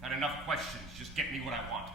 Had enough questions. Just get me what I want.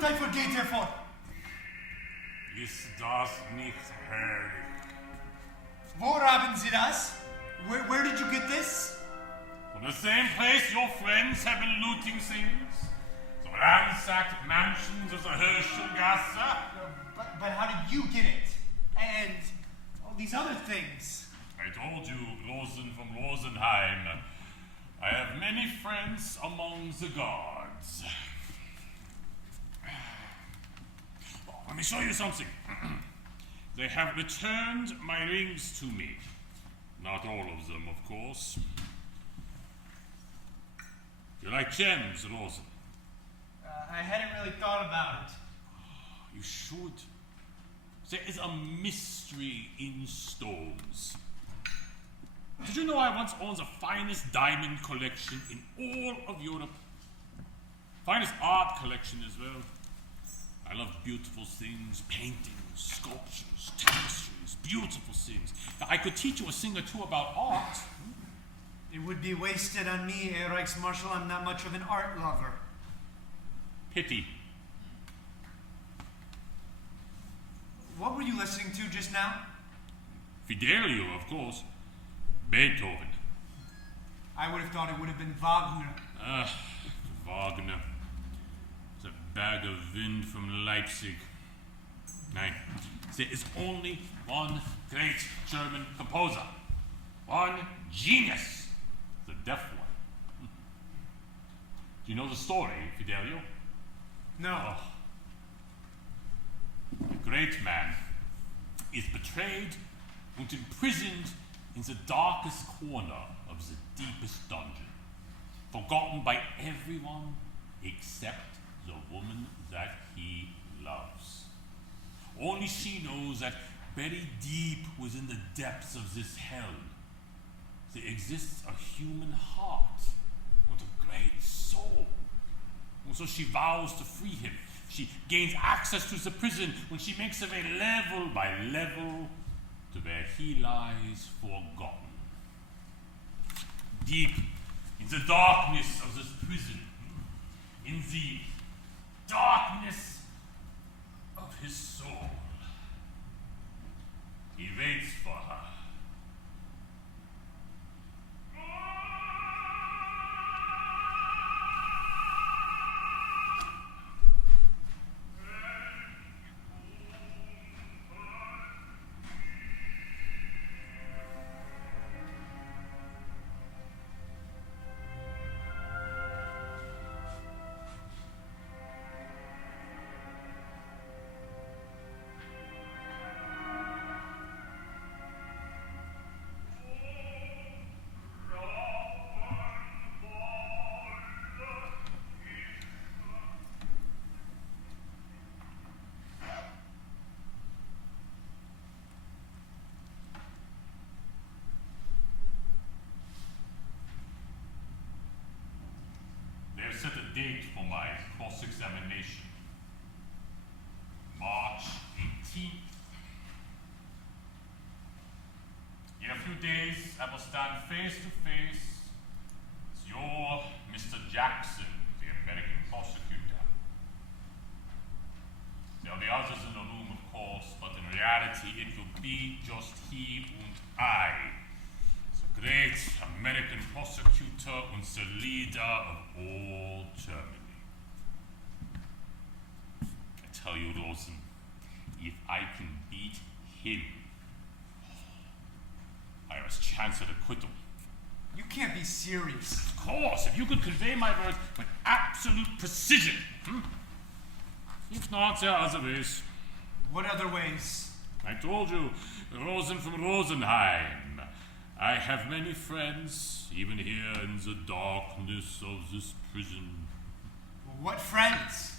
und I forget hervor? Ist das nicht herrlich? Wo haben Sie das? Where did you get this? From the same place your friends have been looting things? The ransacked mansions of the Herschelgasse? But how did you get it? And all these other things? I told you, Rosen from Rosenheim. I have many friends among the guards. Let me show you something. They have returned my rings to me. Not all of them, of course. You like gems, Rosen? I hadn't really thought about it. You should. There is a mystery in stones. Did you know I once owned the finest diamond collection in all of Europe? Finest art collection as well. I love beautiful things, paintings, sculptures, tapestries, beautiful things. Now, I could teach you a thing or two about art. It would be wasted on me, Reichsmarshal. I'm not much of an art lover. Pity. What were you listening to just now? Fidelio, of course. Beethoven. I would have thought it would have been Wagner. Wagner. It's a bag of wind from Leipzig. Nein, there is only one great German composer. One genius. The deaf one. Do you know the story, Fidelio? No. Oh. A great man is betrayed and imprisoned in the darkest corner of the deepest dungeon, forgotten by everyone except the woman that he loves. Only she knows that buried deep within the depths of this hell, there exists a human heart and a great soul. And so she vows to free him. She gains access to the prison when she makes her way level by level to where he lies forgotten. Deep in the darkness of this prison, in the darkness of his soul, he waits for her. Set a date for my cross-examination. March 18th. In a few days, I will stand face to face with your Mr. Jackson, the American prosecutor. There will be others in the room, of course, but in reality, it will be just he and I. Great American prosecutor and the leader of all Germany. I tell you, Rosen, if I can beat him, I have a chance at acquittal. You can't be serious. Of course, if you could convey my words with absolute precision. If not, there are other ways. What other ways? I told you, Rosen from Rosenheim. I have many friends, even here in the darkness of this prison. What friends?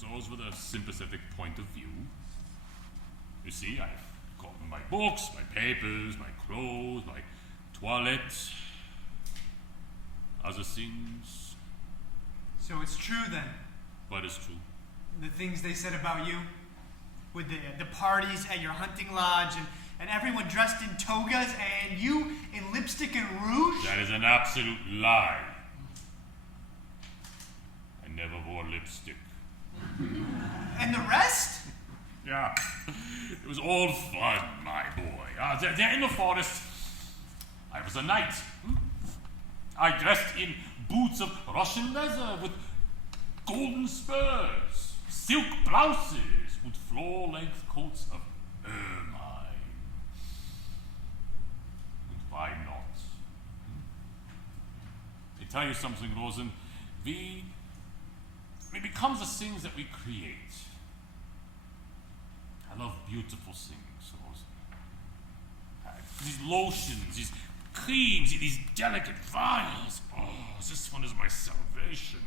Those with a sympathetic point of view. You see, I've gotten my books, my papers, my clothes, my toilette, other things. So it's true then? What is true? The things they said about you? With the parties at your hunting lodge and everyone dressed in togas and you in lipstick and rouge? That is an absolute lie. I never wore lipstick. And the rest? Yeah, it was all fun, my boy. There in the forest, I was a knight. I dressed in boots of Russian leather with golden spurs, silk blouses with floor-length coats of ermine. And why not? I tell you something, Rosen. We become the things that we create. I love beautiful things, Rosen. These lotions, these creams, these delicate vials. Oh, this one is my salvation.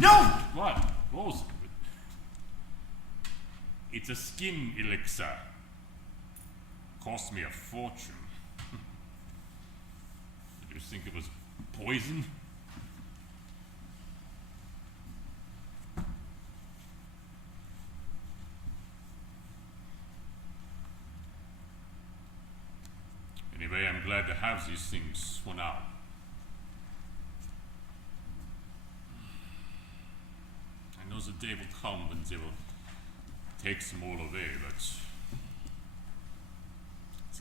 No! What? Rosen? It's a skin elixir. Cost me a fortune. Did you think it was poison? Anyway, I'm glad to have these things for now. I know the day will come when they will take them all away, but it's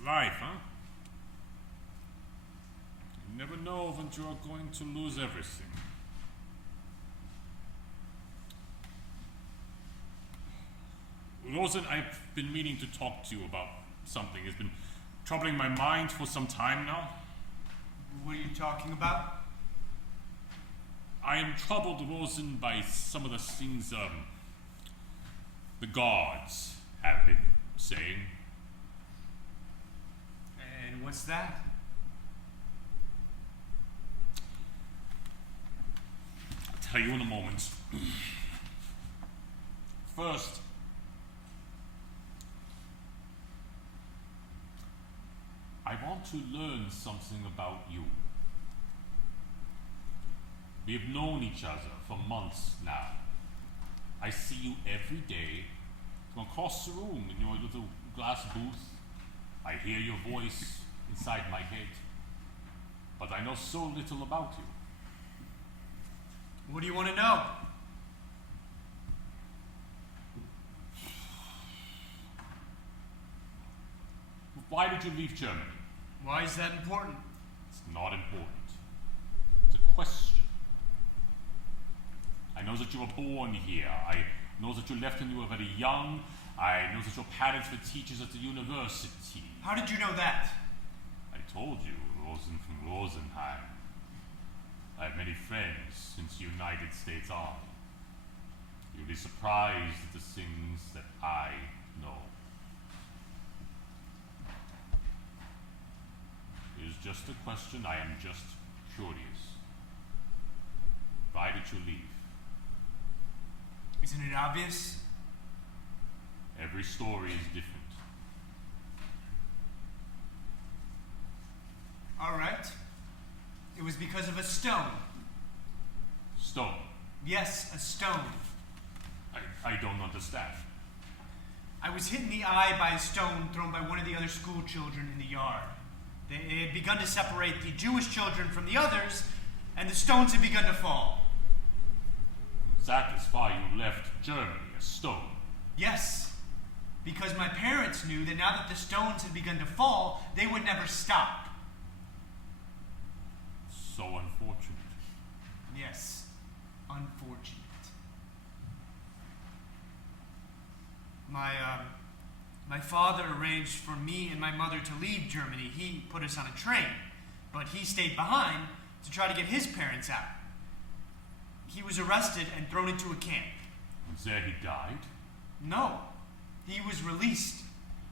life, huh? You never know when you are going to lose everything. Rosen, I've been meaning to talk to you about something. It's been troubling my mind for some time now. What are you talking about? I am troubled, Rosen, by some of the things the gods have been saying. And what's that? I'll tell you in a moment. First, I want to learn something about you. We have known each other for months now. I see you every day from across the room in your little glass booth. I hear your voice inside my head, but I know so little about you. What do you want to know? Why did you leave Germany? Why is that important? It's not important. It's a question. I know that you were born here. I know that you left when you were very young. I know that your parents were teachers at the university. How did you know that? I told you, Rosen from Rosenheim. I have many friends since the United States Army. You'll be surprised at the things that I know. It is just a question. I am just curious. Why did you leave? Isn't it obvious? Every story is different. All right. It was because of a stone. Stone. Yes, a stone. I don't understand. I was hit in the eye by a stone thrown by one of the other school children in the yard. They had begun to separate the Jewish children from the others, and the stones had begun to fall. That is why you left Germany, a stone. Yes, because my parents knew that now that the stones had begun to fall, they would never stop. So unfortunate. Yes, unfortunate. My father arranged for me and my mother to leave Germany. He put us on a train, but he stayed behind to try to get his parents out. He was arrested and thrown into a camp. And there he died? No, he was released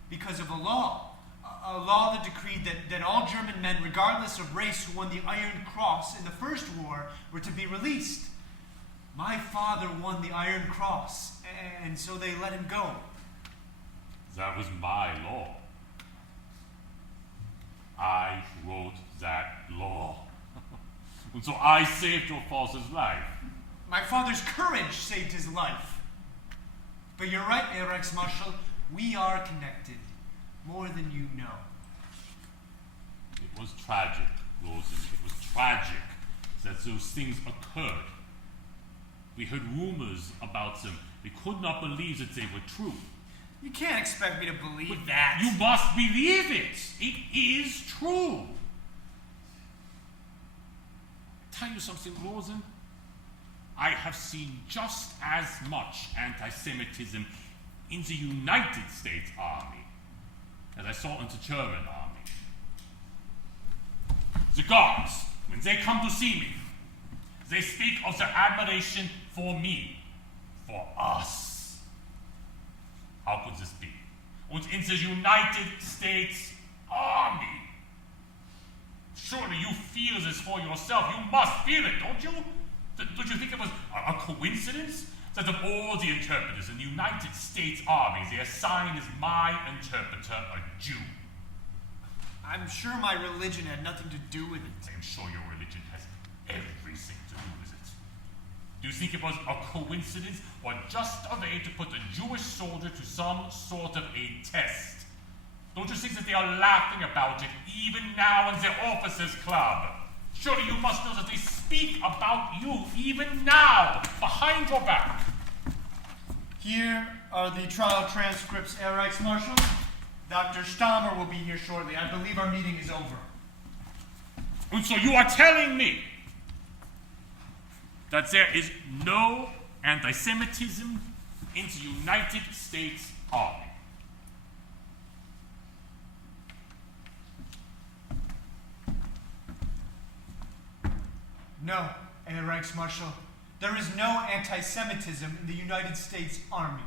because of a law that decreed that all German men, regardless of race, who won the Iron Cross in the First War, were to be released. My father won the Iron Cross, and so they let him go. That was my law. I wrote that law. And so I saved your father's life. My father's courage saved his life. But you're right, Reichsmarschall, we are connected, more than you know. It was tragic, Rosen. It was tragic that those things occurred. We heard rumors about them They could not believe that they were true. You can't expect me to believe that. You must believe it. It is true. Tell you something, Rosen. I have seen just as much anti-Semitism in the United States Army as I saw in the German army. The guards, when they come to see me, they speak of their admiration for me, for us. How could this be? And in the United States Army. Surely you feel this for yourself. You must feel it, don't you? Don't you think it was a coincidence that of all the interpreters in the United States Army, they assign as my interpreter a Jew? I'm sure my religion had nothing to do with it. I'm sure your religion has everything to do with it. Do you think it was a coincidence or just a way to put a Jewish soldier to some sort of a test? Don't you think that they are laughing about it even now in their officers' club? Surely you must know that they speak about you even now, behind your back. Here are the trial transcripts, Herr Reichsmarshal. Dr. Stammer will be here shortly. I believe our meeting is over. And so you are telling me that there is no anti-Semitism in the United States Army? No, Herr Reichsmarshal. There is no anti-Semitism in the United States Army.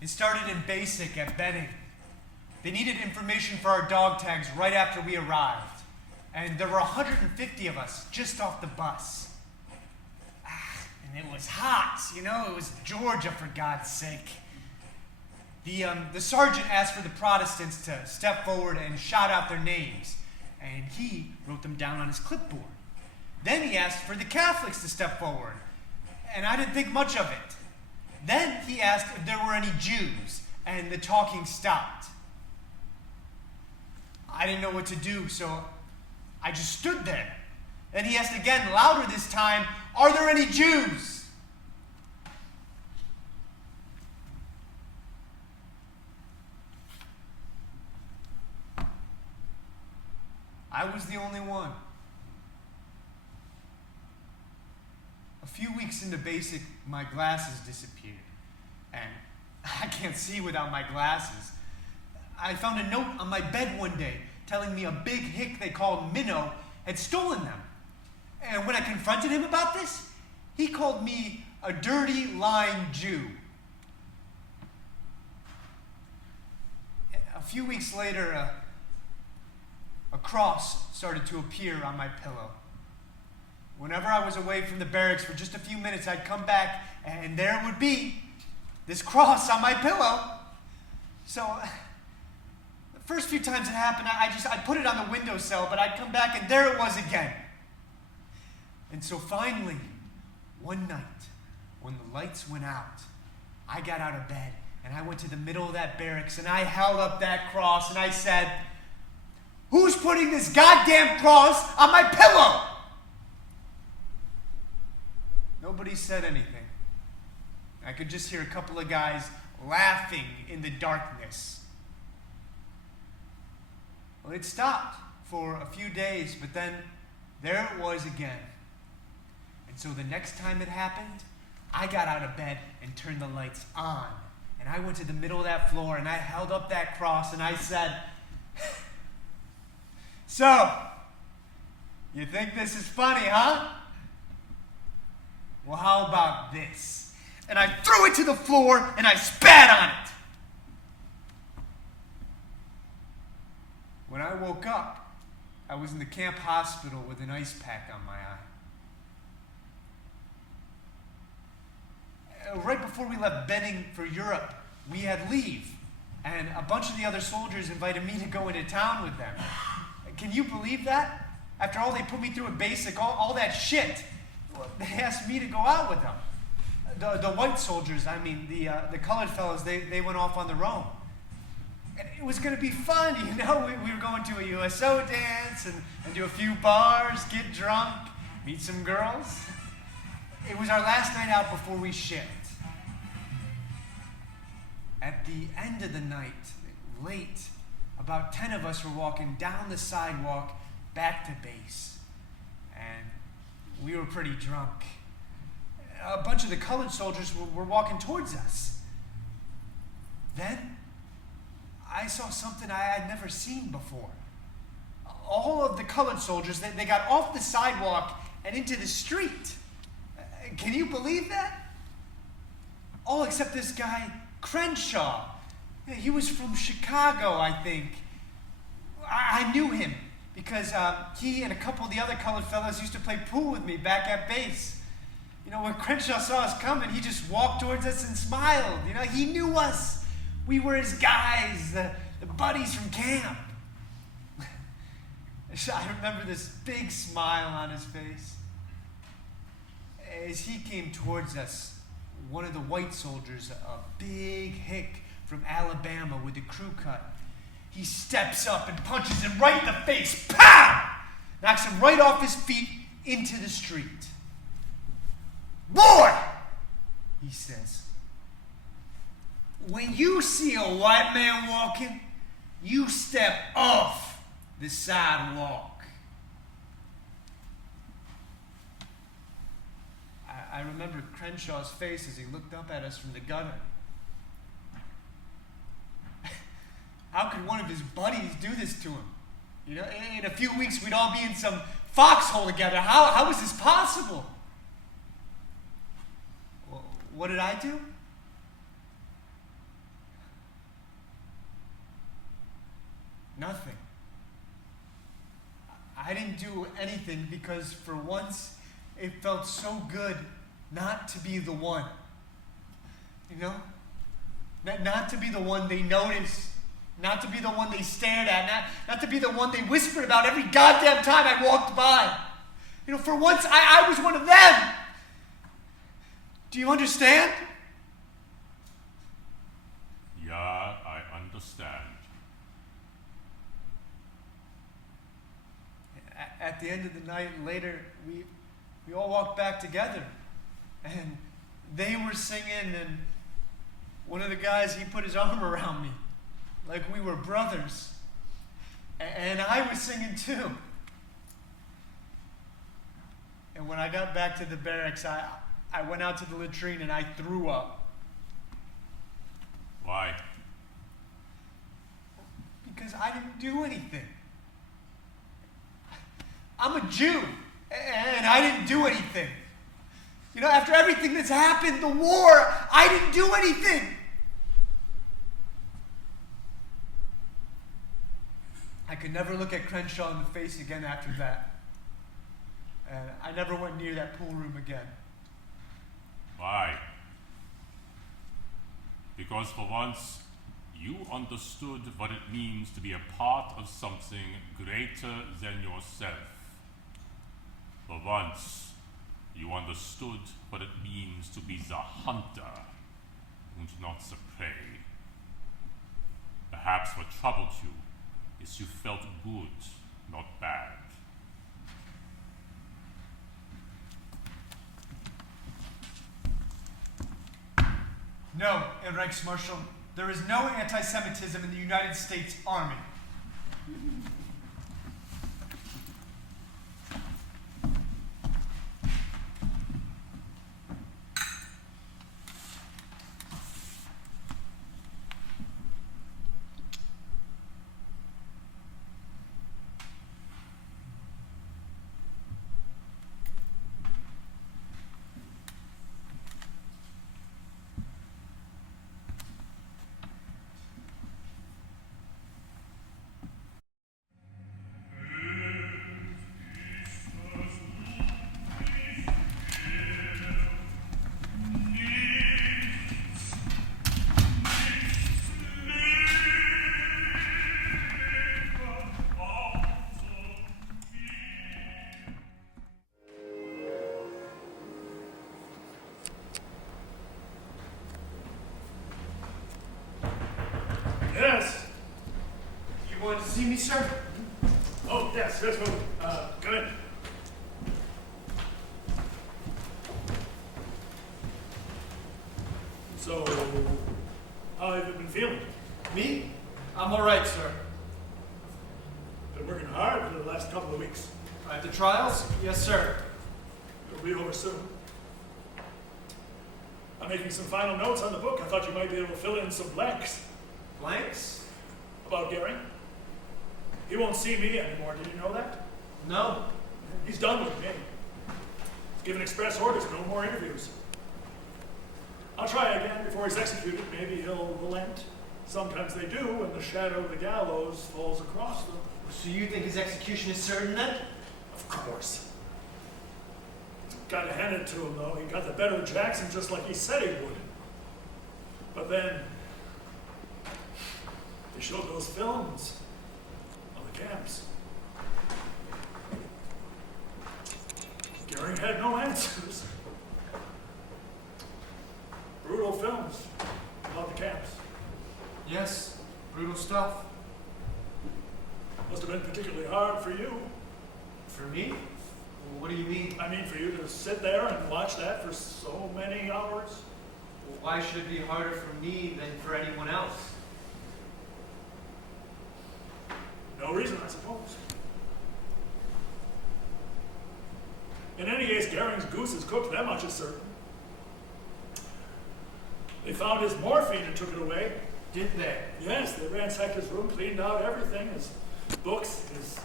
It started in basic at Benning. They needed information for our dog tags right after we arrived. And there were 150 of us just off the bus. And it was hot, you know, it was Georgia, for God's sake. The sergeant asked for the Protestants to step forward and shout out their names, and he wrote them down on his clipboard. Then he asked for the Catholics to step forward, and I didn't think much of it. Then he asked if there were any Jews, and the talking stopped. I didn't know what to do, so I just stood there. Then he asked again, louder this time, "Are there any Jews?" I was the only one. A few weeks into basic, my glasses disappeared. And I can't see without my glasses. I found a note on my bed one day telling me a big hick they called Minnow had stolen them. And when I confronted him about this, he called me a dirty, lying Jew. A few weeks later, a cross started to appear on my pillow. Whenever I was away from the barracks for just a few minutes, I'd come back, and there it would be, this cross on my pillow. So, the first few times it happened, I'd put it on the windowsill, but I'd come back, and there it was again. And so finally, one night, when the lights went out, I got out of bed, and I went to the middle of that barracks, and I held up that cross, and I said, "Who's putting this goddamn cross on my pillow?" Nobody said anything. I could just hear a couple of guys laughing in the darkness. Well, it stopped for a few days, but then there it was again. And so the next time it happened, I got out of bed and turned the lights on. And I went to the middle of that floor and I held up that cross and I said, "So, you think this is funny, huh? Well, how about this?" And I threw it to the floor and I spat on it. When I woke up, I was in the camp hospital with an ice pack on my eye. Right before we left Benning for Europe, we had leave, and a bunch of the other soldiers invited me to go into town with them. Can you believe that? After all they put me through at basic, all that shit, they asked me to go out with them. The white soldiers, the colored fellows, they went off on their own. And it was going to be fun, you know. We were going to a USO dance and do a few bars, get drunk, meet some girls. It was our last night out before we shipped. At the end of the night, late, about 10 of us were walking down the sidewalk back to base. And we were pretty drunk. A bunch of the colored soldiers were walking towards us. Then, I saw something I had never seen before. All of the colored soldiers, they got off the sidewalk and into the street. Can you believe that? All except this guy, Crenshaw. He was from Chicago, I think. I knew him because he and a couple of the other colored fellas used to play pool with me back at base. You know, when Crenshaw saw us coming, he just walked towards us and smiled. You know, he knew us. We were his guys, the buddies from camp. I remember this big smile on his face. As he came towards us, one of the white soldiers, a big hick from Alabama with a crew cut, he steps up and punches him right in the face. Pow! Knocks him right off his feet into the street. Boy, he says, when you see a white man walking, you step off the sidewalk. I remember Crenshaw's face as he looked up at us from the gutter. How could one of his buddies do this to him? You know, in a few weeks we'd all be in some foxhole together. How was this possible? Well, what did I do? Nothing. I didn't do anything because for once it felt so good not to be the one. You know? Not to be the one they noticed. Not to be the one they stared at. Not to be the one they whispered about every goddamn time I walked by. You know, for once I was one of them. Do you understand? Yeah, I understand. At the end of the night, later, we all walked back together. And they were singing, and one of the guys, he put his arm around me, like we were brothers. And I was singing too. And when I got back to the barracks, I went out to the latrine and I threw up. Why? Because I didn't do anything. I'm a Jew, and I didn't do anything. You know, after everything that's happened, the war, I didn't do anything. I could never look at Crenshaw in the face again after that. And I never went near that pool room again. Why? Because for once, you understood what it means to be a part of something greater than yourself. For once, you understood what it means to be the hunter and not the prey. Perhaps what troubled you is you felt good, not bad. No, Herr Reichsmarschall, there is no anti-Semitism in the United States Army. wanted to see me, sir? Oh, yes, move. Come in. So, how have you been feeling? Me? I'm all right, sir. Been working hard for the last couple of weeks. At the trials? Yes, sir. It'll be over soon. I'm making some final notes on the book. I thought you might be able to fill in some blanks. Blanks? About Goring. He won't see me anymore. Did you know that? No. He's done with me. He's given express orders, no more interviews. I'll try again before he's executed. Maybe he'll relent. Sometimes they do when the shadow of the gallows falls across them. So you think his execution is certain then? Of course. Gotta hand it to him, though. He got the better of Jackson just like he said he would. But then, they showed those films of the camps. Goring had no answers. Brutal films about the camps. Yes. Brutal stuff. Must have been particularly hard for you. For me? What do you mean? I mean, for you to sit there and watch that for so many hours. Why should it be harder for me than for anyone else? No reason, I suppose. In any case, Goring's goose is cooked, that much is certain. They found his morphine and took it away. Did they? Yes, they ransacked his room, cleaned out everything, his books, his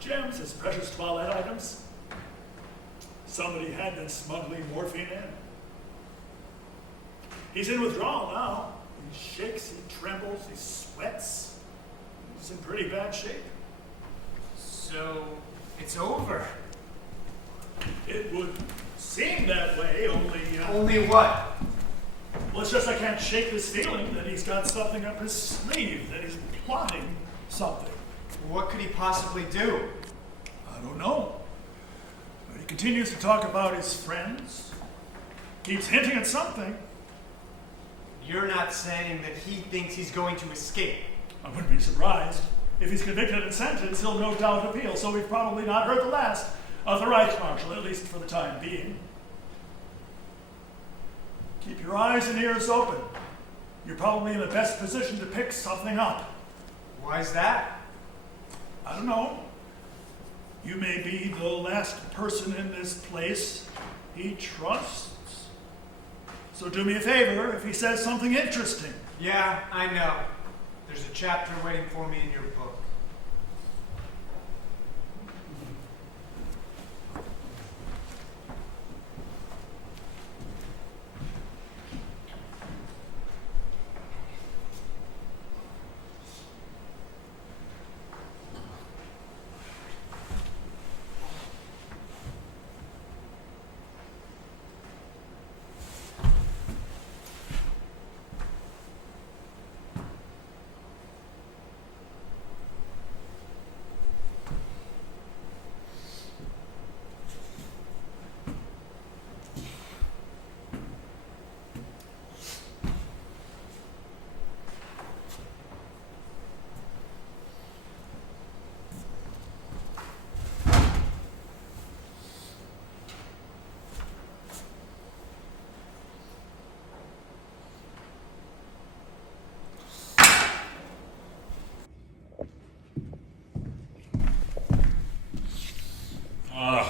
gems, his precious toilet items. Somebody had been smuggling morphine in. He's in withdrawal now. He shakes, he trembles, he sweats. He's in pretty bad shape. So, it's over. It would seem that way, only... Only what? Well, it's just I can't shake this feeling that he's got something up his sleeve, that he's plotting something. What could he possibly do? I don't know. But he continues to talk about his friends, keeps hinting at something. You're not saying that he thinks he's going to escape. I wouldn't be surprised. If he's convicted and sentenced, he'll no doubt appeal, so we've probably not heard the last of the Reichsmarshal, at least for the time being. Keep your eyes and ears open. You're probably in the best position to pick something up. Why's that? I don't know. You may be the last person in this place he trusts. So do me a favor if he says something interesting. Yeah, I know. There's a chapter waiting for me in your book.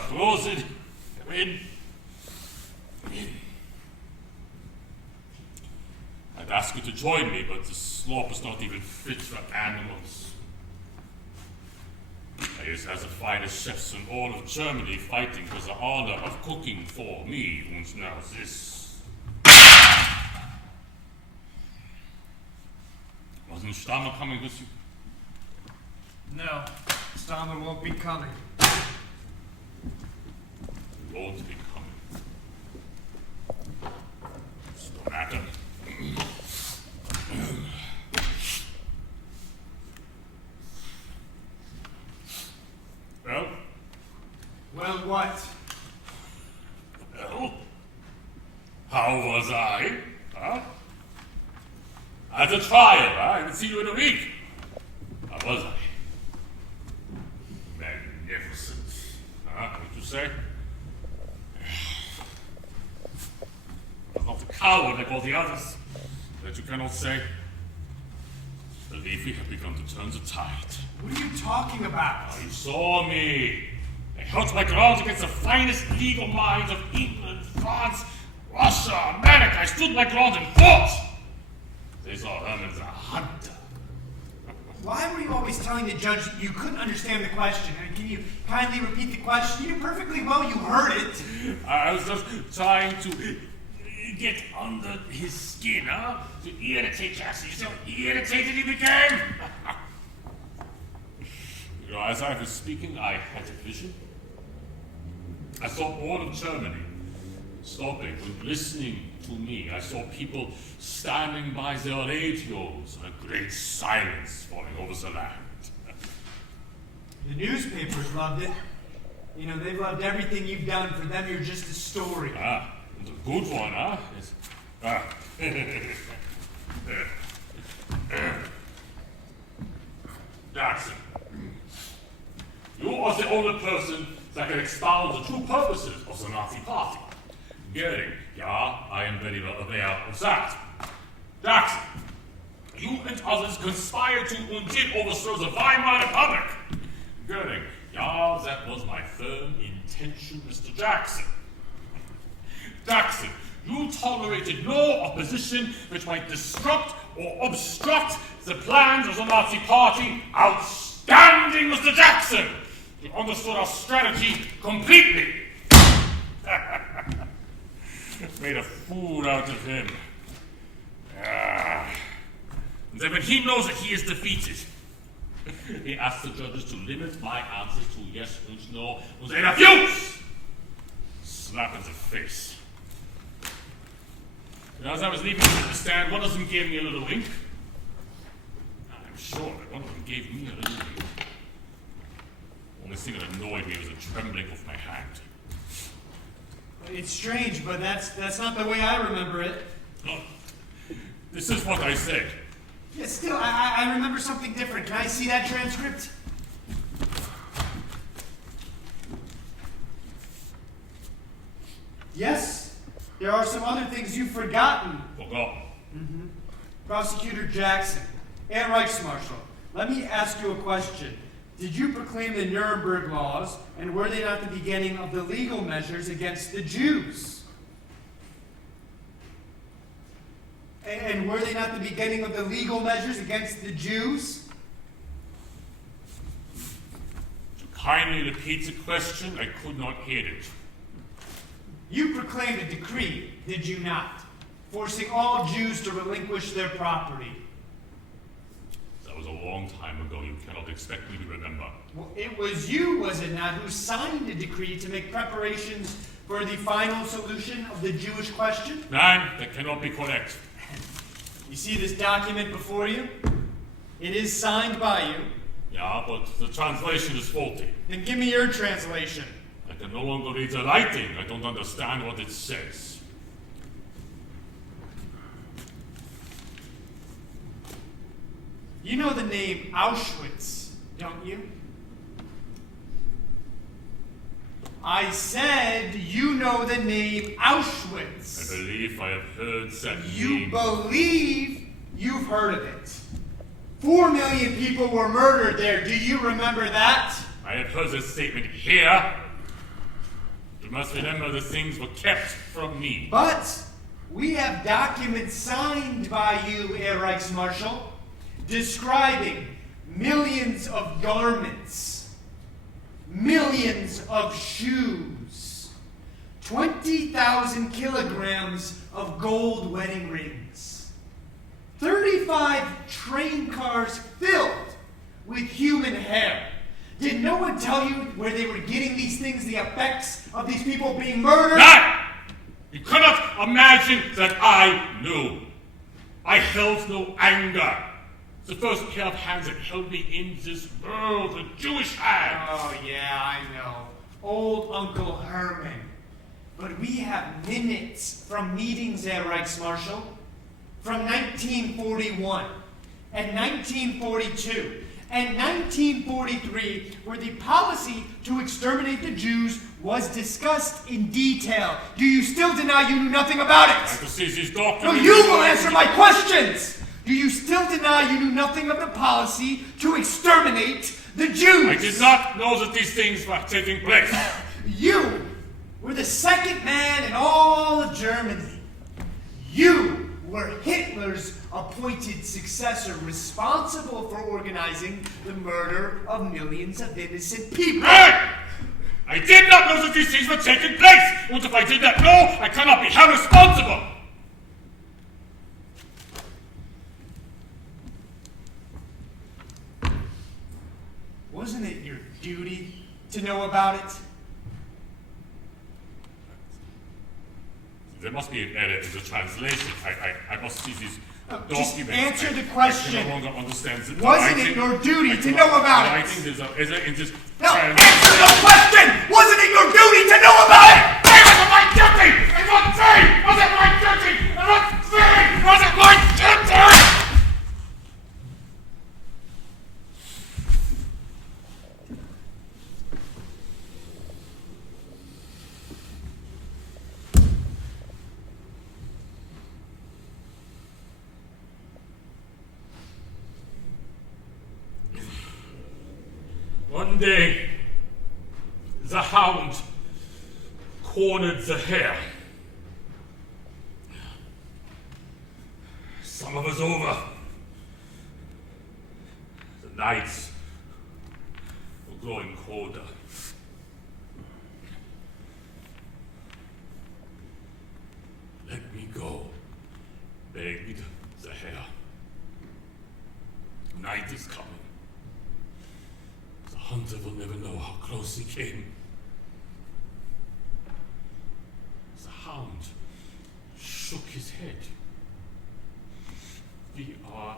Close it. Come in. I'd ask you to join me, but the slop is not even fit for animals. I used to have the finest chefs in all of Germany fighting for the honor of cooking for me, and now this. Wasn't Stammer coming with you? No, Stammer won't be coming. Won't be coming. It's no matter. Well? Well, what? Well? How was I? Huh? At the trial, huh? I haven't seen you in a week. How was I? say. I'm not a coward like all the others. That you cannot say. I believe we have begun to turn the tide. What are you talking about? Oh, you saw me. I held my ground against the finest legal minds of England, France, Russia, America. I stood my ground and fought. They saw Hermann as a hunter. Why were you always telling the judge that you couldn't understand the question? And can you kindly repeat the question? You knew perfectly well you heard it. I was just trying to get under his skin, huh? To irritate Jackson. You see how irritated he became? You know, as I was speaking, I had a vision. I saw all of Germany stopping and listening to me. I saw people standing by their radios, a great silence falling over the land. The newspapers loved it. You know, they've loved everything you've done. For them, you're just a story. Ah, and a good one, huh? Yes. Ah. Jackson, you are the only person that can expound the true purposes of the Nazi Party. Goering, yeah, I am very well aware of that. Jackson, you and others conspired to and did overthrow the Weimar Republic. Goering, yeah, that was my firm intention, Mr. Jackson. Jackson, you tolerated no opposition which might disrupt or obstruct the plans of the Nazi Party. Outstanding, Mr. Jackson! You understood our strategy completely. Made a fool out of him. And then when he knows that he is defeated, he asks the judges to limit my answers to yes and no, and they refuse! Slap in the face. And as I was leaving the stand, one of them gave me a little wink. I'm sure that one of them gave me a little wink. The only thing that annoyed me was the trembling of my hand. It's strange, but that's not the way I remember it. Look, this is what I said. Yeah, still, I remember something different. Can I see that transcript? Yes, there are some other things you've forgotten. Forgotten. Mm-hmm. Prosecutor Jackson, Herr Reichsmarshal, let me ask you a question. Did you proclaim the Nuremberg laws, and were they not the beginning of the legal measures against the Jews? And were they not the beginning of the legal measures against the Jews? To kindly repeat the question, I could not hear it. You proclaimed a decree, did you not, forcing all Jews to relinquish their property? That was a long time ago. You cannot expect me to remember. Well, it was you, was it not, who signed a decree to make preparations for the final solution of the Jewish question? Man, that cannot be correct. You see this document before you? It is signed by you. Yeah, but the translation is faulty. Then give me your translation. I can no longer read the writing. I don't understand what it says. You know the name Auschwitz, don't you? I said you know the name Auschwitz. I believe I have heard that You name. believe you've heard of it. 4 million people were murdered there. Do you remember that? I have heard this statement here. You must remember the things were kept from me. But we have documents signed by you, Herr Reichsmarshal, describing millions of garments, millions of shoes, 20,000 kilograms of gold wedding rings, 35 train cars filled with human hair. Did no one tell you where they were getting these things, the effects of these people being murdered? None! You cannot imagine that I knew. I held no anger. The first pair of hands that held me in this world, the Jewish hand. Oh, yeah, I know. Old Uncle Herman. But we have minutes from meetings, Herr Reichsmarshal, from 1941 and 1942 and 1943, where the policy to exterminate the Jews was discussed in detail. Do you still deny you knew nothing about it? I can see these No, documents. you will answer my questions! Do you still deny you knew nothing of the policy to exterminate the Jews? I did not know that these things were taking place. You were the second man in all of Germany. You were Hitler's appointed successor, responsible for organizing the murder of millions of innocent people. Hey! I did not know that these things were taking place. And if I did not know, I cannot be held responsible. Wasn't it your duty to know about it? There must be an error in the translation. I must see these documents. Just answer the I question. no longer understand the Wasn't it your duty to know about I it? think there's a error in this Now, answer the question! Wasn't it your duty to know about it? Hey, was it my duty? I'm not saying! Was it my duty? I'm not saying! Was it my duty? One day, the hound cornered the hare. Summer was over. The nights were growing colder. Let me go, begged the hare. Night is coming. The hunter will never know how close he came. The hound shook his head. We are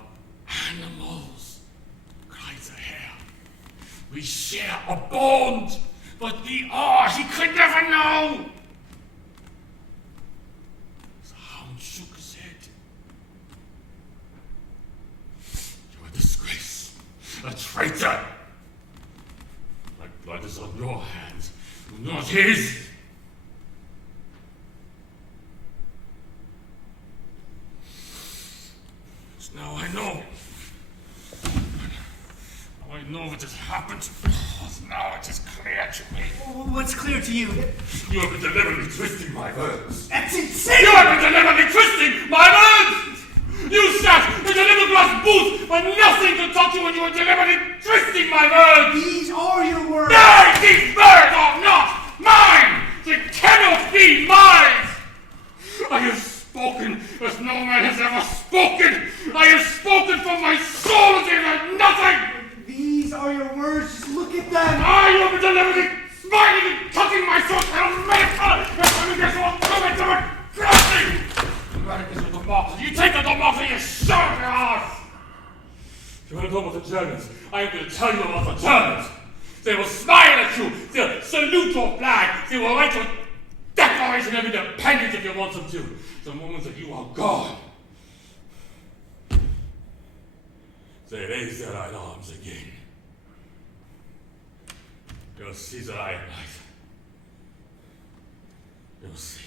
animals, cried the hare. We share a bond, but he could never know. The hound shook his head. You're a disgrace, a traitor. My blood is on your hands, not his. Now I know. Now I know what has happened. Now it is clear to me. What's clear to you? You have been deliberately twisting my words. That's insane! You have been deliberately twisting my words! You sat in the little glass booth where nothing could touch you when you were deliberately twisting my words! These are your words! No! These words are not mine! They cannot be mine! I have spoken as no man has ever spoken! I have spoken from my soul as if I had nothing! These are your words, just look at them! I have been deliberately smiling and touching my soul and America! That's what it is all coming to it! Nothing! America's with the marks. You take the marks and you shove it your ass! You want to know about the Germans? I am going to tell you about the Germans! They will smile at you! They'll salute your flag! They will write your Declaration of Independence if you want them to! The moment that you are gone, they raise their right arms again. You'll see that I am right. You'll see.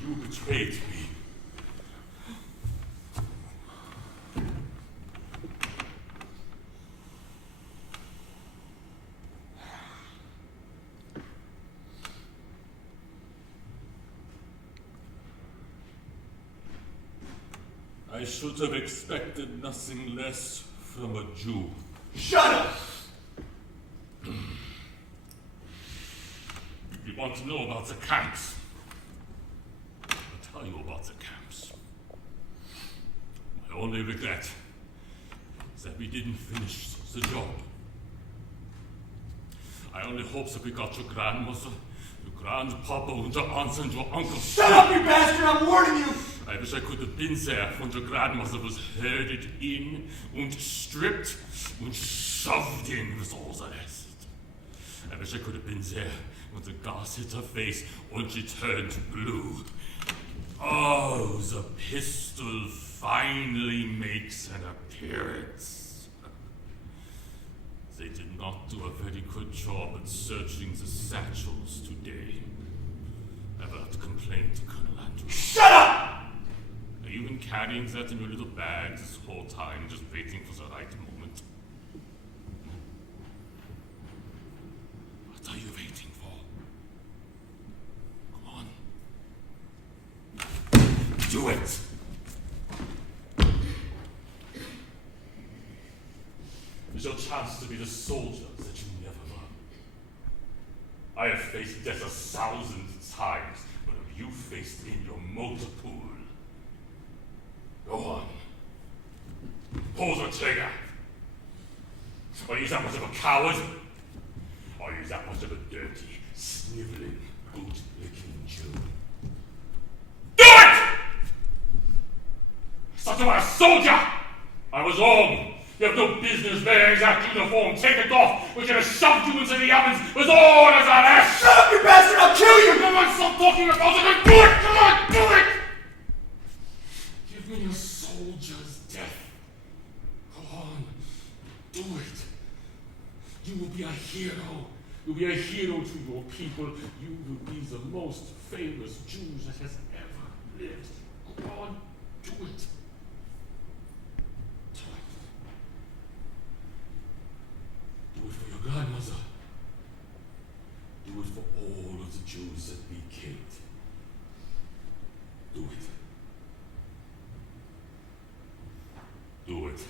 You betrayed me. I should have expected nothing less from a Jew. Shut up! You want to know about the camps? I'll tell you about the camps. My only regret is that we didn't finish the job. I only hope that we got your grandmother, your grandpapa, and your aunts and your uncles. Shut up, you bastard! I'm warning you! I wish I could have been there when your grandmother was herded in and stripped and shoved in with all the rest. I wish I could have been there when the gas hit her face and she turned blue. Oh, the pistol finally makes an appearance. They did not do a very good job at searching the satchels today. I will have to complain to Colonel Andrews. Shut up! Have you been carrying that in your little bag this whole time, just waiting for the right moment? What are you waiting for? Come on. Do it! It's your chance to be the soldier that you never were. I have faced death 1,000 times, but have you faced in your motor pool? Go on. Pull the trigger. Are you that much of a coward? Are you that much of a dirty, sniveling, boot-licking Jew? Do it! Such a soldier! I was wrong. You have no business wearing that uniform. Take it off. We should have shoved you into the ovens with all of that ass. Shut up, you bastard! I'll kill you! Come on, stop talking about it and do it! Come on, do it! Give me a soldier's death. Go on, do it. You will be a hero. You'll be a hero to your people. You will be the most famous Jew that has ever lived. Go on, do it. Do it for your grandmother. Do it for all of the Jews that we killed. Do it. Do it.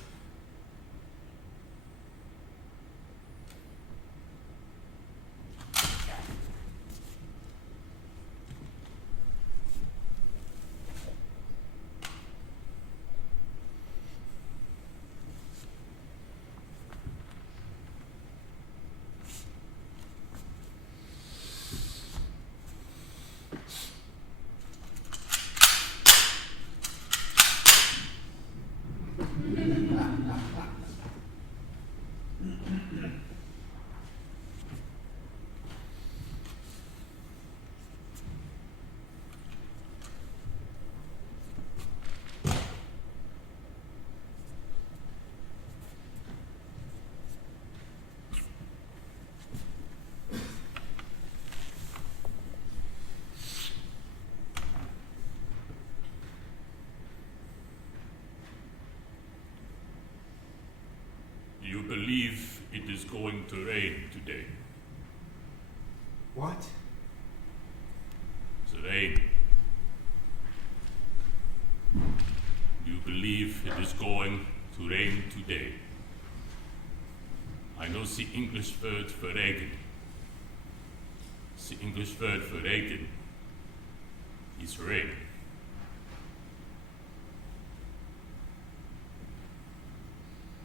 You believe it is going to rain today. What? The rain. You believe it is going to rain today. I know the English word for Regen. The English word for Regen is rain.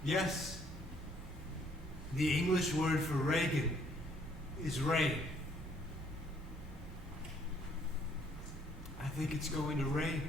Yes. The English word for Reagan is rain. I think it's going to rain.